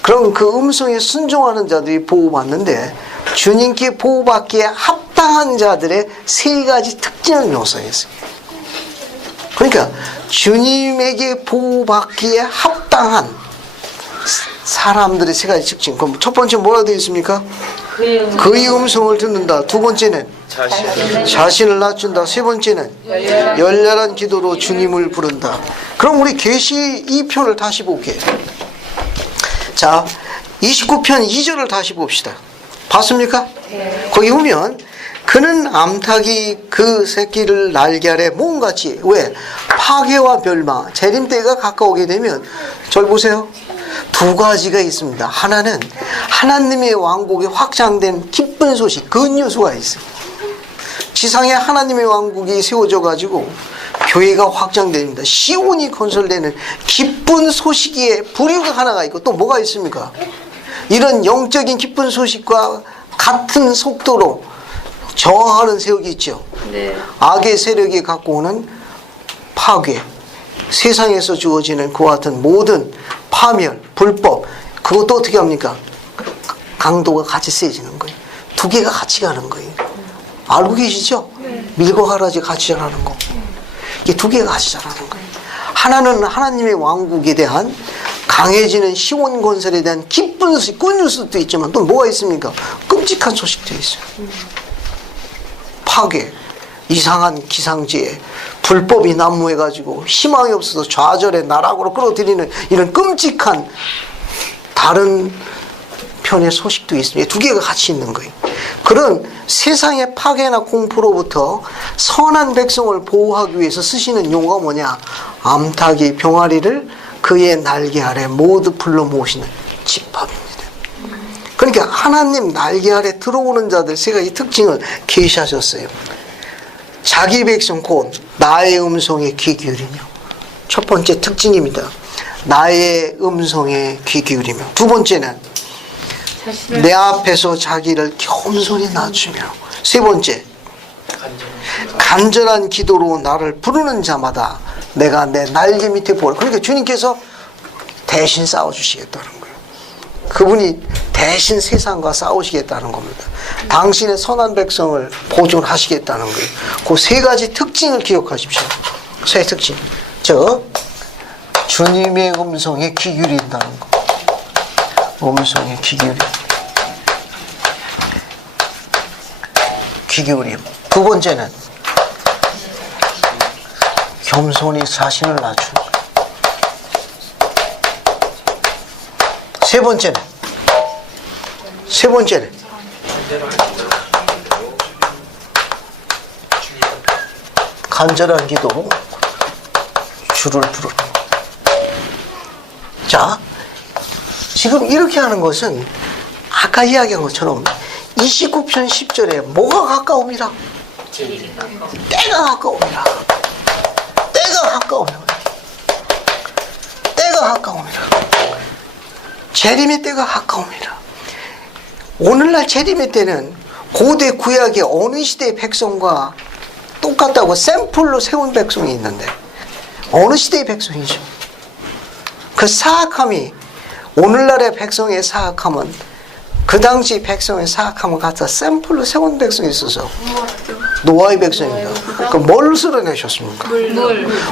그럼 그 음성에 순종하는 자들이 보호받는데 주님께 보호받기에 합당한 자들의 세 가지 특징을 묘사했어요. 그러니까 주님에게 보호받기에 합당한 사람들의 세 가지 특징. 그럼 첫 번째 뭐라 되어 있습니까? 그의 음성을 듣는다. 두 번째는 자신을 낮춘다. 세 번째는 열렬한 기도로 주님을 부른다. 그럼 우리 계시 2편을 다시 볼게요. 자, 29편 2절을 다시 봅시다. 봤습니까? 거기 보면 그는 암탉이 그 새끼를 날개 아래 모음같이, 왜? 파괴와 멸망, 재림 때가 가까우게 되면, 저기 보세요. 두 가지가 있습니다. 하나는 하나님의 왕국이 확장된 기쁜 소식, 굿뉴스가 있어요. 지상에 하나님의 왕국이 세워져 가지고 교회가 확장됩니다. 시온이 건설되는 기쁜 소식의 부류가 하나가 있고, 또 뭐가 있습니까? 이런 영적인 기쁜 소식과 같은 속도로 저항하는 세력이 있죠. 네. 악의 세력이 갖고 오는 파괴, 세상에서 주어지는 그와 같은 모든 파멸, 불법, 그것도 어떻게 합니까? 강도가 같이 세지는 거예요. 두 개가 같이 가는 거예요. 알고 계시죠? 밀고 가라지 같이 자라는 거. 이게 두 개가 같이 자라는 거예요. 하나는 하나님의 왕국에 대한 강해지는 시온 건설에 대한 기쁜 소식, 굿뉴스도 있지만 또 뭐가 있습니까? 끔찍한 소식도 있어요. 파괴, 이상한 기상지에 불법이 난무해가지고 희망이 없어서 좌절의 나락으로 끌어들이는 이런 끔찍한 다른 편의 소식도 있습니다. 두 개가 같이 있는 거예요. 그런 세상의 파괴나 공포로부터 선한 백성을 보호하기 위해서 쓰시는 용어가 뭐냐? 암탉이 병아리를 그의 날개 아래 모두 불러 모으시는 집합입니다. 그러니까 하나님 날개 아래 들어오는 자들 세 가지 특징을 계시하셨어요. 자기 백성 곧 나의 음성에 귀 기울이며, 첫 번째 특징입니다. 나의 음성에 귀 기울이며. 두 번째는 내 앞에서 자기를 겸손히 낮추며. 세 번째, 간절한 기도로 나를 부르는 자마다 내가 내 날개 밑에 보라. 그러니까 주님께서 대신 싸워주시겠다는 거예요. 그분이 대신 세상과 싸우시겠다는 겁니다. 당신의 선한 백성을 보존하시겠다는 거예요. 그 세 가지 특징을 기억하십시오. 세 특징. 즉, 주님의 음성에 귀 기울인다는 거. 음성에 귀 기울임. 귀 기울임. 두 번째는 겸손히 자신을 낮추는 거. 세 번째는 간절한 기도로 주를 부르는 거. 자, 지금 이렇게 하는 것은 아까 이야기한 것처럼 29편 10절에 뭐가 가까움이라? 때가 가까움이라. 때가 가까움이라. 때가 가까움이라. 재림의 때가 가까움이라. 오늘날 재림의 때는 고대 구약의 어느 시대의 백성과 똑같다고 샘플로 세운 백성이 있는데, 어느 시대의 백성이죠. 그 사악함이, 오늘날의 백성의 사악함은 그 당시 백성의 사악함을 갖다 샘플로 세운 백성이 있어서 노아의 백성입니다. 그 뭘 쓸어내셨습니까?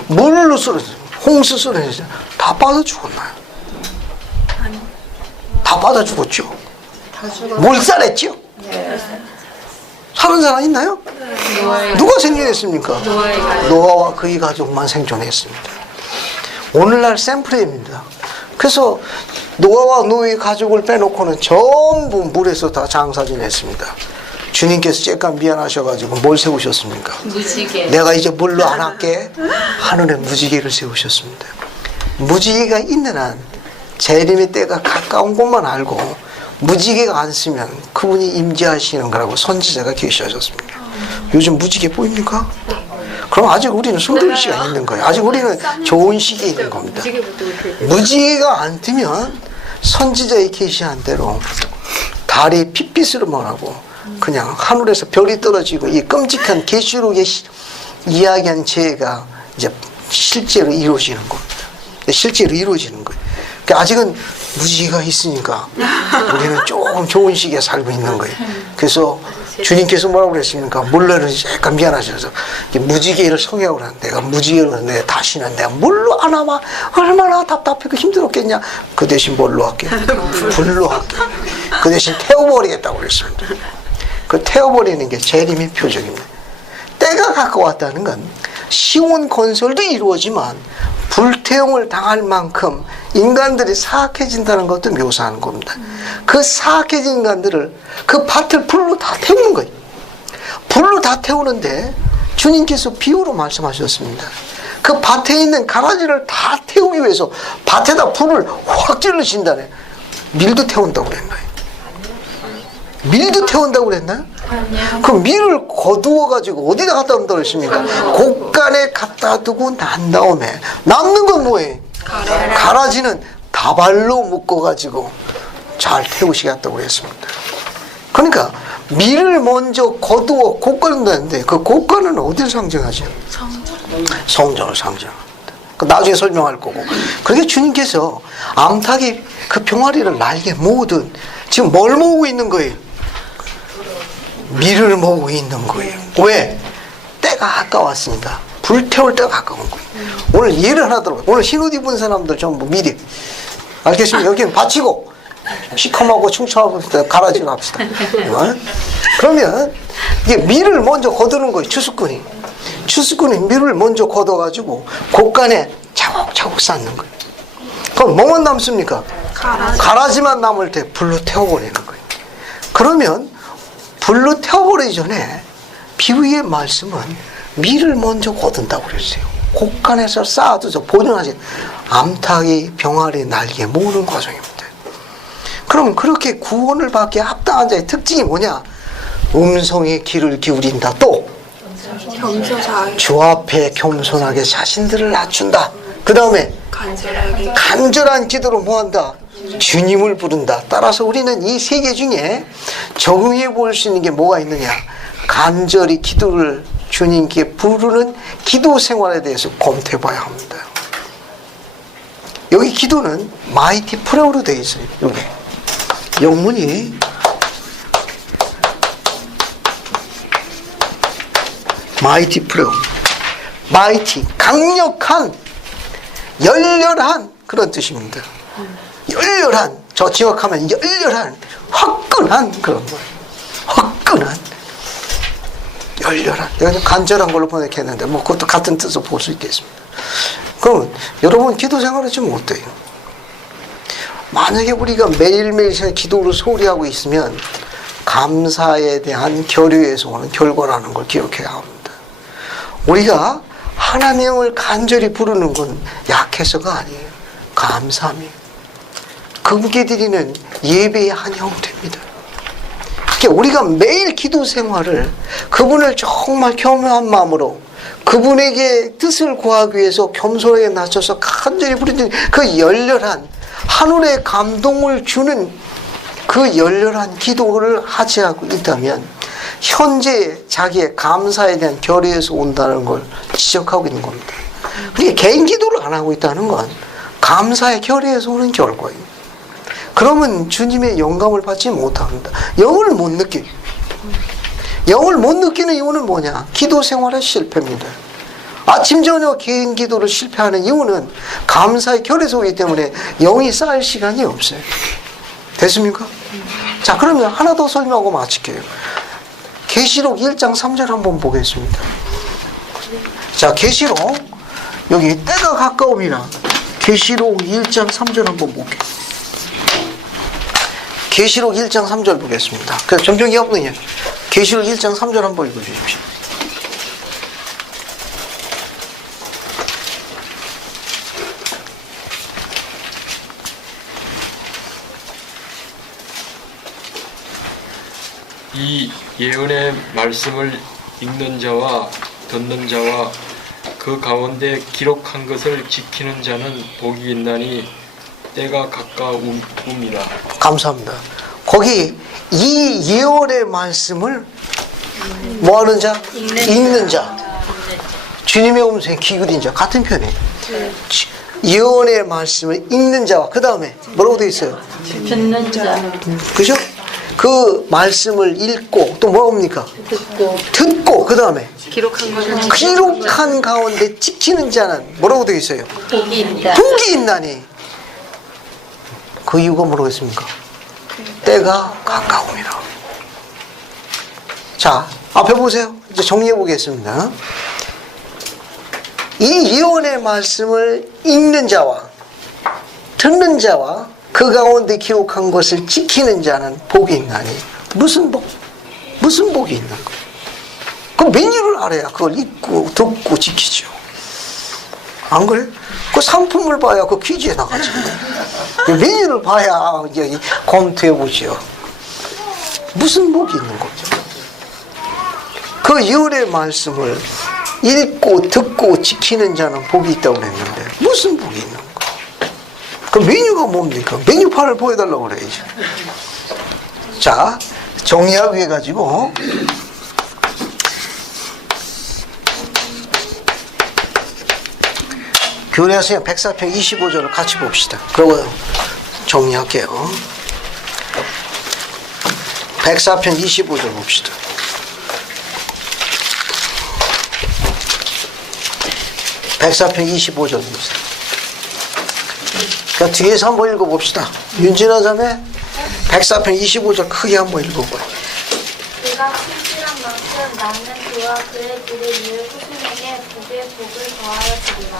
물로 쓸어내셨어요. 홍수 쓸어내셨어요. 다 빠져 죽었나요? 다 빠져 죽었죠. 몰살했죠. 사는 사람 있나요? 누가 생존했습니까? 노아와 그의 가족만 생존했습니다. 오늘날 샘플입니다. 그래서 노아와 노아의 가족을 빼놓고는 전부 물에서 다 장사 지냈습니다. 주님께서 쬐깐 미안하셔가지고 뭘 세우셨습니까? 무지개. 내가 이제 물로 안 할게. 하늘에 무지개를 세우셨습니다. 무지개가 있는 한 재림의 때가 가까운 것만 알고 무지개가 안 쓰면 그분이 임재하시는 거라고 선지자가 계시하셨습니다. 요즘 무지개 보입니까? 그럼 아직 우리는 숨길 시간이 있는 거예요. 아직 우리는 좋은 시기에 있는 겁니다. 무지개가 안 뜨면 선지자의 계시한 대로 달이 핏빛으로만 하고 그냥 하늘에서 별이 떨어지고 이 끔찍한 계시록에 이야기한 죄가 이제 실제로 이루어지는 겁니다. 실제로 이루어지는 거예요. 그러니까 아직은 무지개가 있으니까 우리는 조금 좋은 시기에 살고 있는 거예요. 그래서 주님께서 뭐라고 그랬습니까? 물로는 약간 미안하셔서 무지개를 성형을 한 내가 무지개로 내 다시는 내가 물로 안 하면 얼마나 답답하고 힘들었겠냐. 그 대신 뭘로 할게? 불로 할게. 그 대신 태워버리겠다고 그랬습니다. 그 태워버리는 게 재림의 표적입니다. 때가 가까웠다는 건 시온 건설도 이루어지만 불태움을 당할 만큼 인간들이 사악해진다는 것도 묘사하는 겁니다. 그 사악해진 인간들을 그 밭을 불로 다 태우는 거예요. 불로 다 태우는데 주님께서 비유로 말씀하셨습니다. 그 밭에 있는 가라지를 다 태우기 위해서 밭에다 불을 확 질르신다네. 밀도 태운다고 그랬나요? 밀도 태운다고 그랬나요? 그 밀을 거두어가지고 어디다 갖다 놓는다고 그랬습니까? 곳간에 갖다 두고 난 다음에 남는 건 뭐예요? 가라지는 다발로 묶어가지고 잘 태우시겠다고 그랬습니다. 그러니까 밀을 먼저 거두어 곳간을 넣는데 그 곳간은 어디를 상징하죠? 성전을 상징합니다. 나중에 설명할 거고. 그렇게 주님께서 암탉이 그 병아리를 날개 모으듯 지금 뭘 모으고 있는 거예요? 밀을 모으고 있는 거예요. 왜? 때가 가까웠습니다. 불태울 때가 가까운 거예요. 오늘 예를 하나 들어봐요. 오늘 흰옷 입은 사람들 전부 미리. 알겠습니까? 여기는 바치고 시커멓고 충청하고 가라지로 합시다. 그러면 이게 밀을 먼저 거두는 거예요. 추수꾼이. 추수꾼이 밀을 먼저 걷어가지고 곳간에 차곡차곡 쌓는 거예요. 그럼 뭐만 남습니까? 가라지만 남을 때 불로 태워버리는 거예요. 그러면 불로 태워버리기 전에 비유의 말씀은 밀을 먼저 거둔다고 그랬어요. 곳간에서 쌓아두죠. 보존하지. 암탉이 병아리 날개 모으는 과정입니다. 그럼 그렇게 구원을 받기에 합당한 자의 특징이 뭐냐? 음성의 귀를 기울인다. 또 주 앞에 겸손하게 자신들을 낮춘다. 그 다음에 간절한 기도로 뭐한다? 주님을 부른다. 따라서 우리는 이 세 개 중에 적응해 볼 수 있는 게 뭐가 있느냐? 간절히 기도를 주님께 부르는 기도 생활에 대해서 검토해 봐야 합니다. 여기 기도는 마이티 프레어로 되어 있어요. 여기 영문이 마이티 프레어. 마이티, 강력한, 열렬한 그런 뜻입니다. 열렬한, 저 지역하면 열렬한, 화끈한 그런 거예요. 화끈한, 열렬한. 내가 좀 간절한 걸로 번역했는데 뭐 그것도 같은 뜻으로 볼 수 있겠습니다. 그러면 여러분 기도 생활을 좀 어때요? 만약에 우리가 매일매일 기도를 소홀히 하고 있으면 감사에 대한 결의에서 오는 결과라는 걸 기억해야 합니다. 우리가 하나님을 간절히 부르는 건 약해서가 아니에요. 감사함이에요. 그분께 드리는 예배의 한 형태입니다. 그러니까 우리가 매일 기도 생활을 그분을 정말 겸허한 마음으로 그분에게 뜻을 구하기 위해서 겸손하게 낮춰서 간절히 부르는 그 열렬한 하늘의 감동을 주는 그 열렬한 기도를 하지 않고 있다면 현재 자기의 감사에 대한 결의에서 온다는 걸 지적하고 있는 겁니다. 그러니까 개인 기도를 안 하고 있다는 건 감사의 결의에서 오는 결과예요. 그러면 주님의 영감을 받지 못합니다. 영을 못 느껴요. 영을 못 느끼는 이유는 뭐냐? 기도 생활의 실패입니다. 아침 저녁 개인 기도를 실패하는 이유는 감사의 결에서 오기 때문에 영이 쌓일 시간이 없어요. 됐습니까? 자, 그러면 하나 더 설명하고 마칠게요. 계시록 1장 3절 한번 보겠습니다. 자, 계시록 여기 때가 가까움이라 계시록 1장 3절 한번 볼게요. 계시록 1장 3절 보겠습니다. 그래서 점평이 없느냐? 계시록 1장 3절 한번 읽어주십시오. 이 예언의 말씀을 읽는 자와 듣는 자와 그 가운데 기록한 것을 지키는 자는 복이 있나니 때가 가까움이라. 감사합니다. 거기 이 예언의 말씀을 뭐하는 자? 읽는 자. 주님의 음성에 기울인 자 같은 편이에요. 예언의 말씀을 읽는 자와 그 다음에 뭐라고 되어 있어요? 듣는 자. 그죠? 그 말씀을 읽고 또 뭐합니까? 듣고 그 다음에 기록한 가운데 지키는 자는 뭐라고 되어 있어요? 복이 있다. 복이 있나니. 그 이유가 뭐라고 했습니까? 때가 가까움이라. 자, 앞에 보세요. 이제 정리해 보겠습니다. 이 예언의 말씀을 읽는 자와 듣는 자와 그 가운데 기록한 것을 지키는 자는 복이 있나니. 무슨 복? 무슨 복이 있는 거? 그 메뉴를 알아야 그걸 읽고 듣고 지키죠. 안 그래? 그 상품을 봐야 그 퀴즈에 나가지. 그 메뉴를 봐야 이제 검토해 보죠. 무슨 복이 있는 거죠? 그 예언의 말씀을 읽고 듣고 지키는 자는 복이 있다고 그랬는데 무슨 복이 있는 거? 그 메뉴가 뭡니까? 메뉴판을 보여달라고 그래야지. 자, 정리하기 위해 가지고 교례하시면 104편 25절을 같이 봅시다. 그리고 정리할게요. 104편 25절 봅시다. 백사편 25절 봅시다. 그러니까 뒤에서 한번 읽어봅시다. 윤진아 자매 104편 25절 크게 한번 읽어봐요. 그가 신실한 만큼 나는 그와 그의 길을 위해 후손에게 복의 복을 더하여 주리라.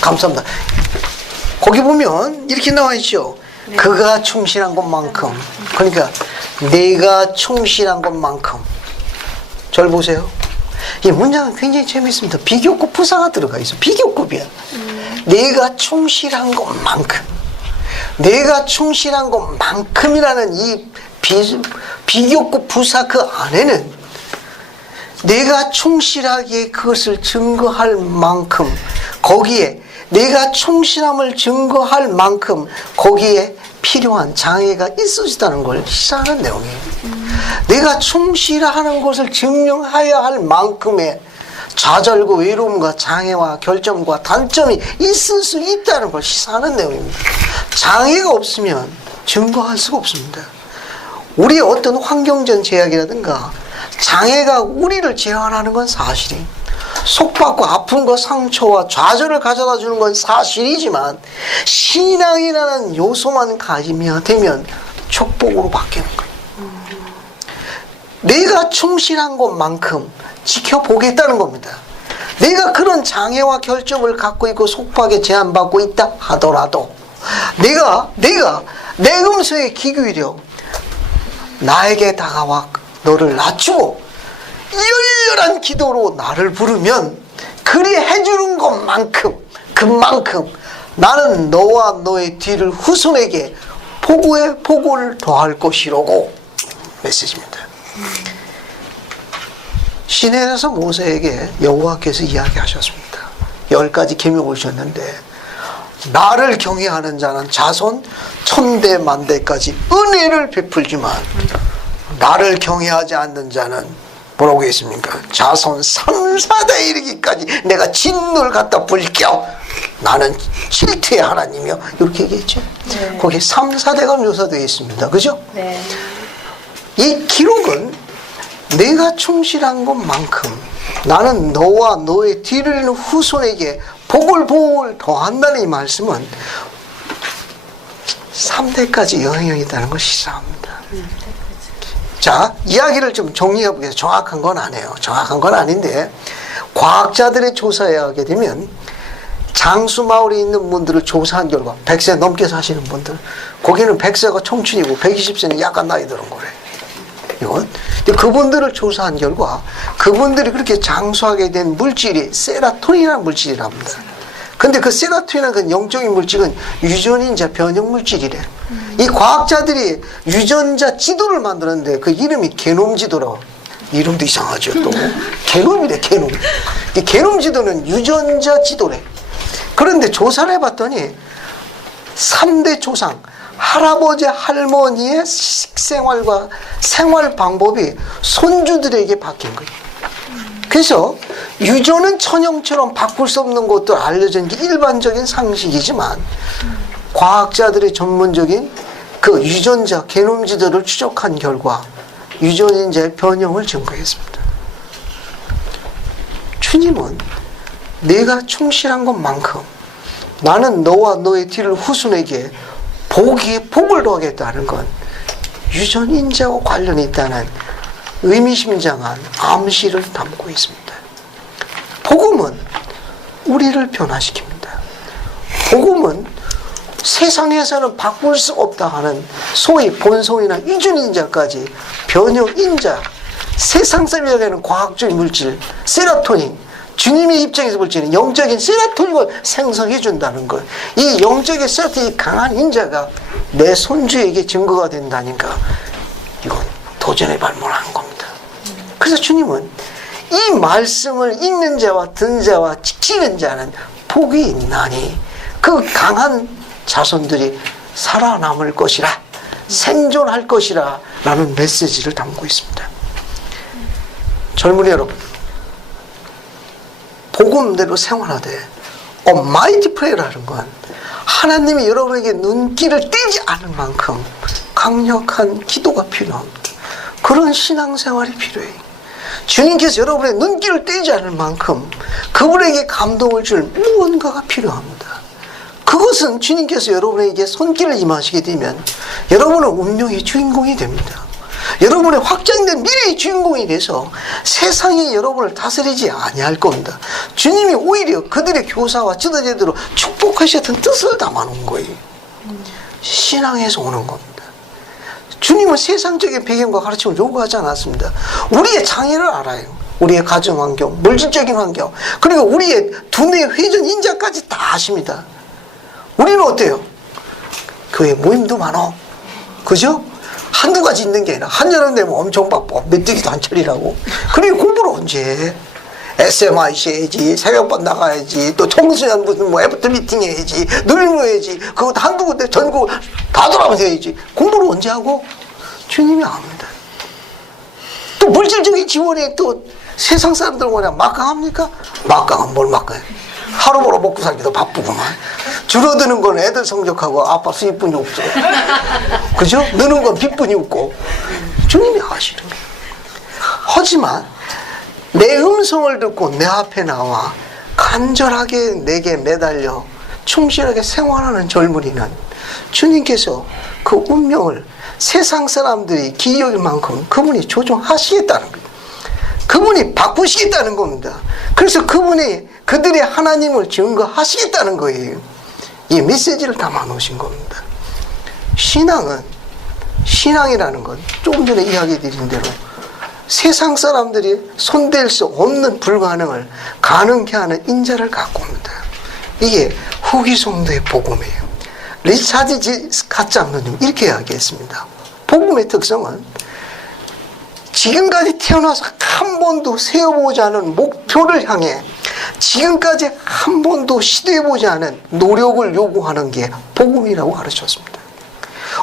감사합니다. 거기 보면 이렇게 나와 있죠. 그가 충실한 것만큼. 그러니까 내가 충실한 것만큼. 절 보세요. 이 문장은 굉장히 재미있습니다. 비교급 부사가 들어가 있어. 비교급이야. 내가 충실한 것만큼. 내가 충실한 것만큼이라는 이 비교급 부사 그 안에는 내가 충실하게 그것을 증거할 만큼 거기에 내가 충실함을 증거할 만큼 거기에 필요한 장애가 있어지다는 걸 시사하는 내용이에요. 내가 충실하는 것을 증명해야 할 만큼의 좌절과 외로움과 장애와 결점과 단점이 있을 수 있다는 걸 시사하는 내용입니다. 장애가 없으면 증거할 수가 없습니다. 우리의 어떤 환경적 제약이라든가 장애가 우리를 제한하는 건 사실이에요. 속박과 아픔과 상처와 좌절을 가져다 주는 건 사실이지만 신앙이라는 요소만 가지면 되면 축복으로 바뀌는 거예요. 내가 충실한 것만큼 지켜보겠다는 겁니다. 내가 그런 장애와 결점을 갖고 있고 속박에 제한받고 있다 하더라도 내가 내 음성에 귀 기울여 나에게 다가와 너를 낮추고 열렬한 기도로 나를 부르면 그리 해주는 것만큼 그만큼 나는 너와 너의 뒤를 후손에게 복의 복을 더할 것이라고 메시지입니다. 시내에서 모세에게 여호와께서 이야기하셨습니다. 10가지 계명을 주셨는데 나를 경외하는 자는 자손 1000대 만대까지 은혜를 베풀지만 나를 경외하지 않는 자는 뭐라고 했습니까? 자손 3, 4대 이르기까지 내가 진노를 갖다 불겨 나는 질투의 하나님이요 이렇게 얘기했죠. 네. 거기에 3, 4대가 묘사되어 있습니다. 그죠? 네. 이 기록은 내가 충실한 것만큼 나는 너와 너의 뒤를 잇는 후손에게 복을 더한다는 이 말씀은 3대까지 영향이 있다는 것이 시사합니다. 자, 이야기를 좀 정리해 보겠습니다. 정확한 건 아니에요. 정확한 건 아닌데 과학자들의 조사에 하게 되면 장수 마을에 있는 분들을 조사한 결과 100세 넘게 사시는 분들 거기는 100세가 청춘이고 120세는 약간 나이 드는 거래. 이건 그분들을 조사한 결과 그분들이 그렇게 장수하게 된 물질이 세라토닌이라는 물질이랍니다. 근데 그 세라토닌이라는 그 영적인 물질은 유전인자 변형 물질이래. 이 과학자들이 유전자 지도를 만들었는데 그 이름이 게놈 지도라고. 이름도 이상하죠. 또 게놈이래. 게놈. 이 게놈 지도는 유전자 지도래. 그런데 조사를 해봤더니 3대 조상 할아버지 할머니의 식생활과 생활 방법이 손주들에게 바뀐 거예요. 그래서 유전은 천형처럼 바꿀 수 없는 것도 알려진 게 일반적인 상식이지만 과학자들의 전문적인 그 유전자 게놈지들을 추적한 결과 유전인자의 변형을 증거했습니다. 주님은 내가 충실한 것만큼 나는 너와 너의 뒤를 후손에게 복에 복을 더하겠다는 건 유전인자와 관련이 있다는 의미심장한 암시를 담고 있습니다. 복음은 우리를 변화시킵니다. 복음은 세상에서는 바꿀 수 없다 하는 소위 본성이나 이준인자까지 변형인자, 세상 사람이라고 하는 과학적인 물질, 세로토닌, 주님의 입장에서 볼 때는 영적인 세로토닌을 생성해 준다는 것. 이 영적인 세로토닌이 강한 인자가 내 손주에게 증거가 된다니까 이건 도전에 발문하는 겁니다. 그래서 주님은 이 말씀을 읽는 자와 듣는 자와 지키는 자는 복이 있나니 그 강한 자손들이 살아남을 것이라, 생존할 것이라 라는 메시지를 담고 있습니다. 젊은이 여러분, 복음대로 생활하되 Almighty Prayer라는 건 하나님이 여러분에게 눈길을 떼지 않을 만큼 강력한 기도가 필요합니다. 그런 신앙생활이 필요해요. 주님께서 여러분의 눈길을 떼지 않을 만큼 그분에게 감동을 줄 무언가가 필요합니다. 그것은 주님께서 여러분에게 손길을 임하시게 되면 여러분은 운명의 주인공이 됩니다. 여러분의 확장된 미래의 주인공이 돼서 세상이 여러분을 다스리지 아니할 겁니다. 주님이 오히려 그들의 교사와 지도자들로 축복하셨던 뜻을 담아놓은 거예요. 신앙에서 오는 겁니다. 주님은 세상적인 배경과 가르침을 요구하지 않았습니다. 우리의 장애를 알아요. 우리의 가정 환경, 물질적인 환경, 그리고 우리의 두뇌 회전 인자까지 다 아십니다. 우리는 어때요? 교회 모임도 많아. 그죠? 한두 가지 있는 게 아니라 한여름 되면 엄청 바빠. 메뚜기도 한 철이라고. 그리고 공부를 언제 해? SMIC 해야지, 새벽반 나가야지, 또 청소년 무슨 뭐 애프터 미팅 해야지, 놀이모 해야지, 그거 한두 군데 전국 다 돌아가면서 해야지. 공부를 언제 하고? 주님이 압니다. 또 물질적인 지원에 또 세상 사람들 뭐냐 막강합니까? 막강한 뭘 막강해? 하루 벌어 먹고 살기도 바쁘구만. 줄어드는 건 애들 성적하고 아빠 수입뿐이 없어. 그죠? 느는 건 빚뿐이 없고. 주님이 아시는 거예요. 하지만 내 음성을 듣고 내 앞에 나와 간절하게 내게 매달려 충실하게 생활하는 젊은이는 주님께서 그 운명을 세상 사람들이 기여일 만큼 그분이 조종하시겠다는 거예요. 그분이 바꾸시겠다는 겁니다. 그래서 그분이 그들의 하나님을 증거하시겠다는 거예요. 이 메시지를 담아 놓으신 겁니다. 신앙이라는 건 조금 전에 이야기 드린 대로 세상 사람들이 손댈 수 없는 불가능을 가능케 하는 인자를 갖고 옵니다. 이게 후기 성도의 복음이에요. 리차드 G. 스캇 장로님 이렇게 이야기했습니다. 복음의 특성은 지금까지 태어나서 한 번도 세워보지 않은 목표를 향해 지금까지 한 번도 시도해보지 않은 노력을 요구하는 게 복음이라고 가르쳤습니다.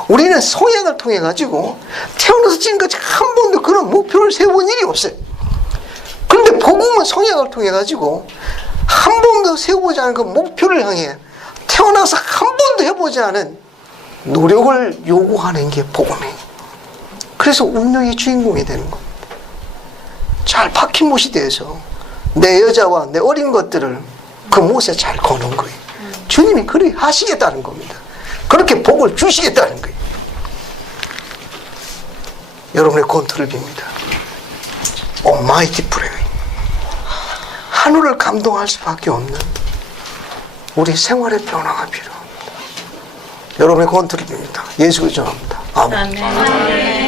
우리는 성약을 통해 가지고 태어나서 지금까지 한 번도 그런 목표를 세워본 일이 없어요. 그런데 복음은 성약을 통해 가지고 한 번도 세워보지 않은 그 목표를 향해 태어나서 한 번도 해보지 않은 노력을 요구하는 게 복음이에요. 그래서 운명의 주인공이 되는 겁니다. 잘 박힌 못이 돼서 내 여자와 내 어린 것들을 그 못에 잘 거는 거예요. 주님이 그렇게 하시겠다는 겁니다. 그렇게 복을 주시겠다는 거예요. 여러분의 권투를 빕니다. Almighty Prayer. 하늘을 감동할 수밖에 없는 우리 생활의 변화가 필요합니다. 여러분의 권투를 빕니다. 예수 그리스도 합니다. 아멘.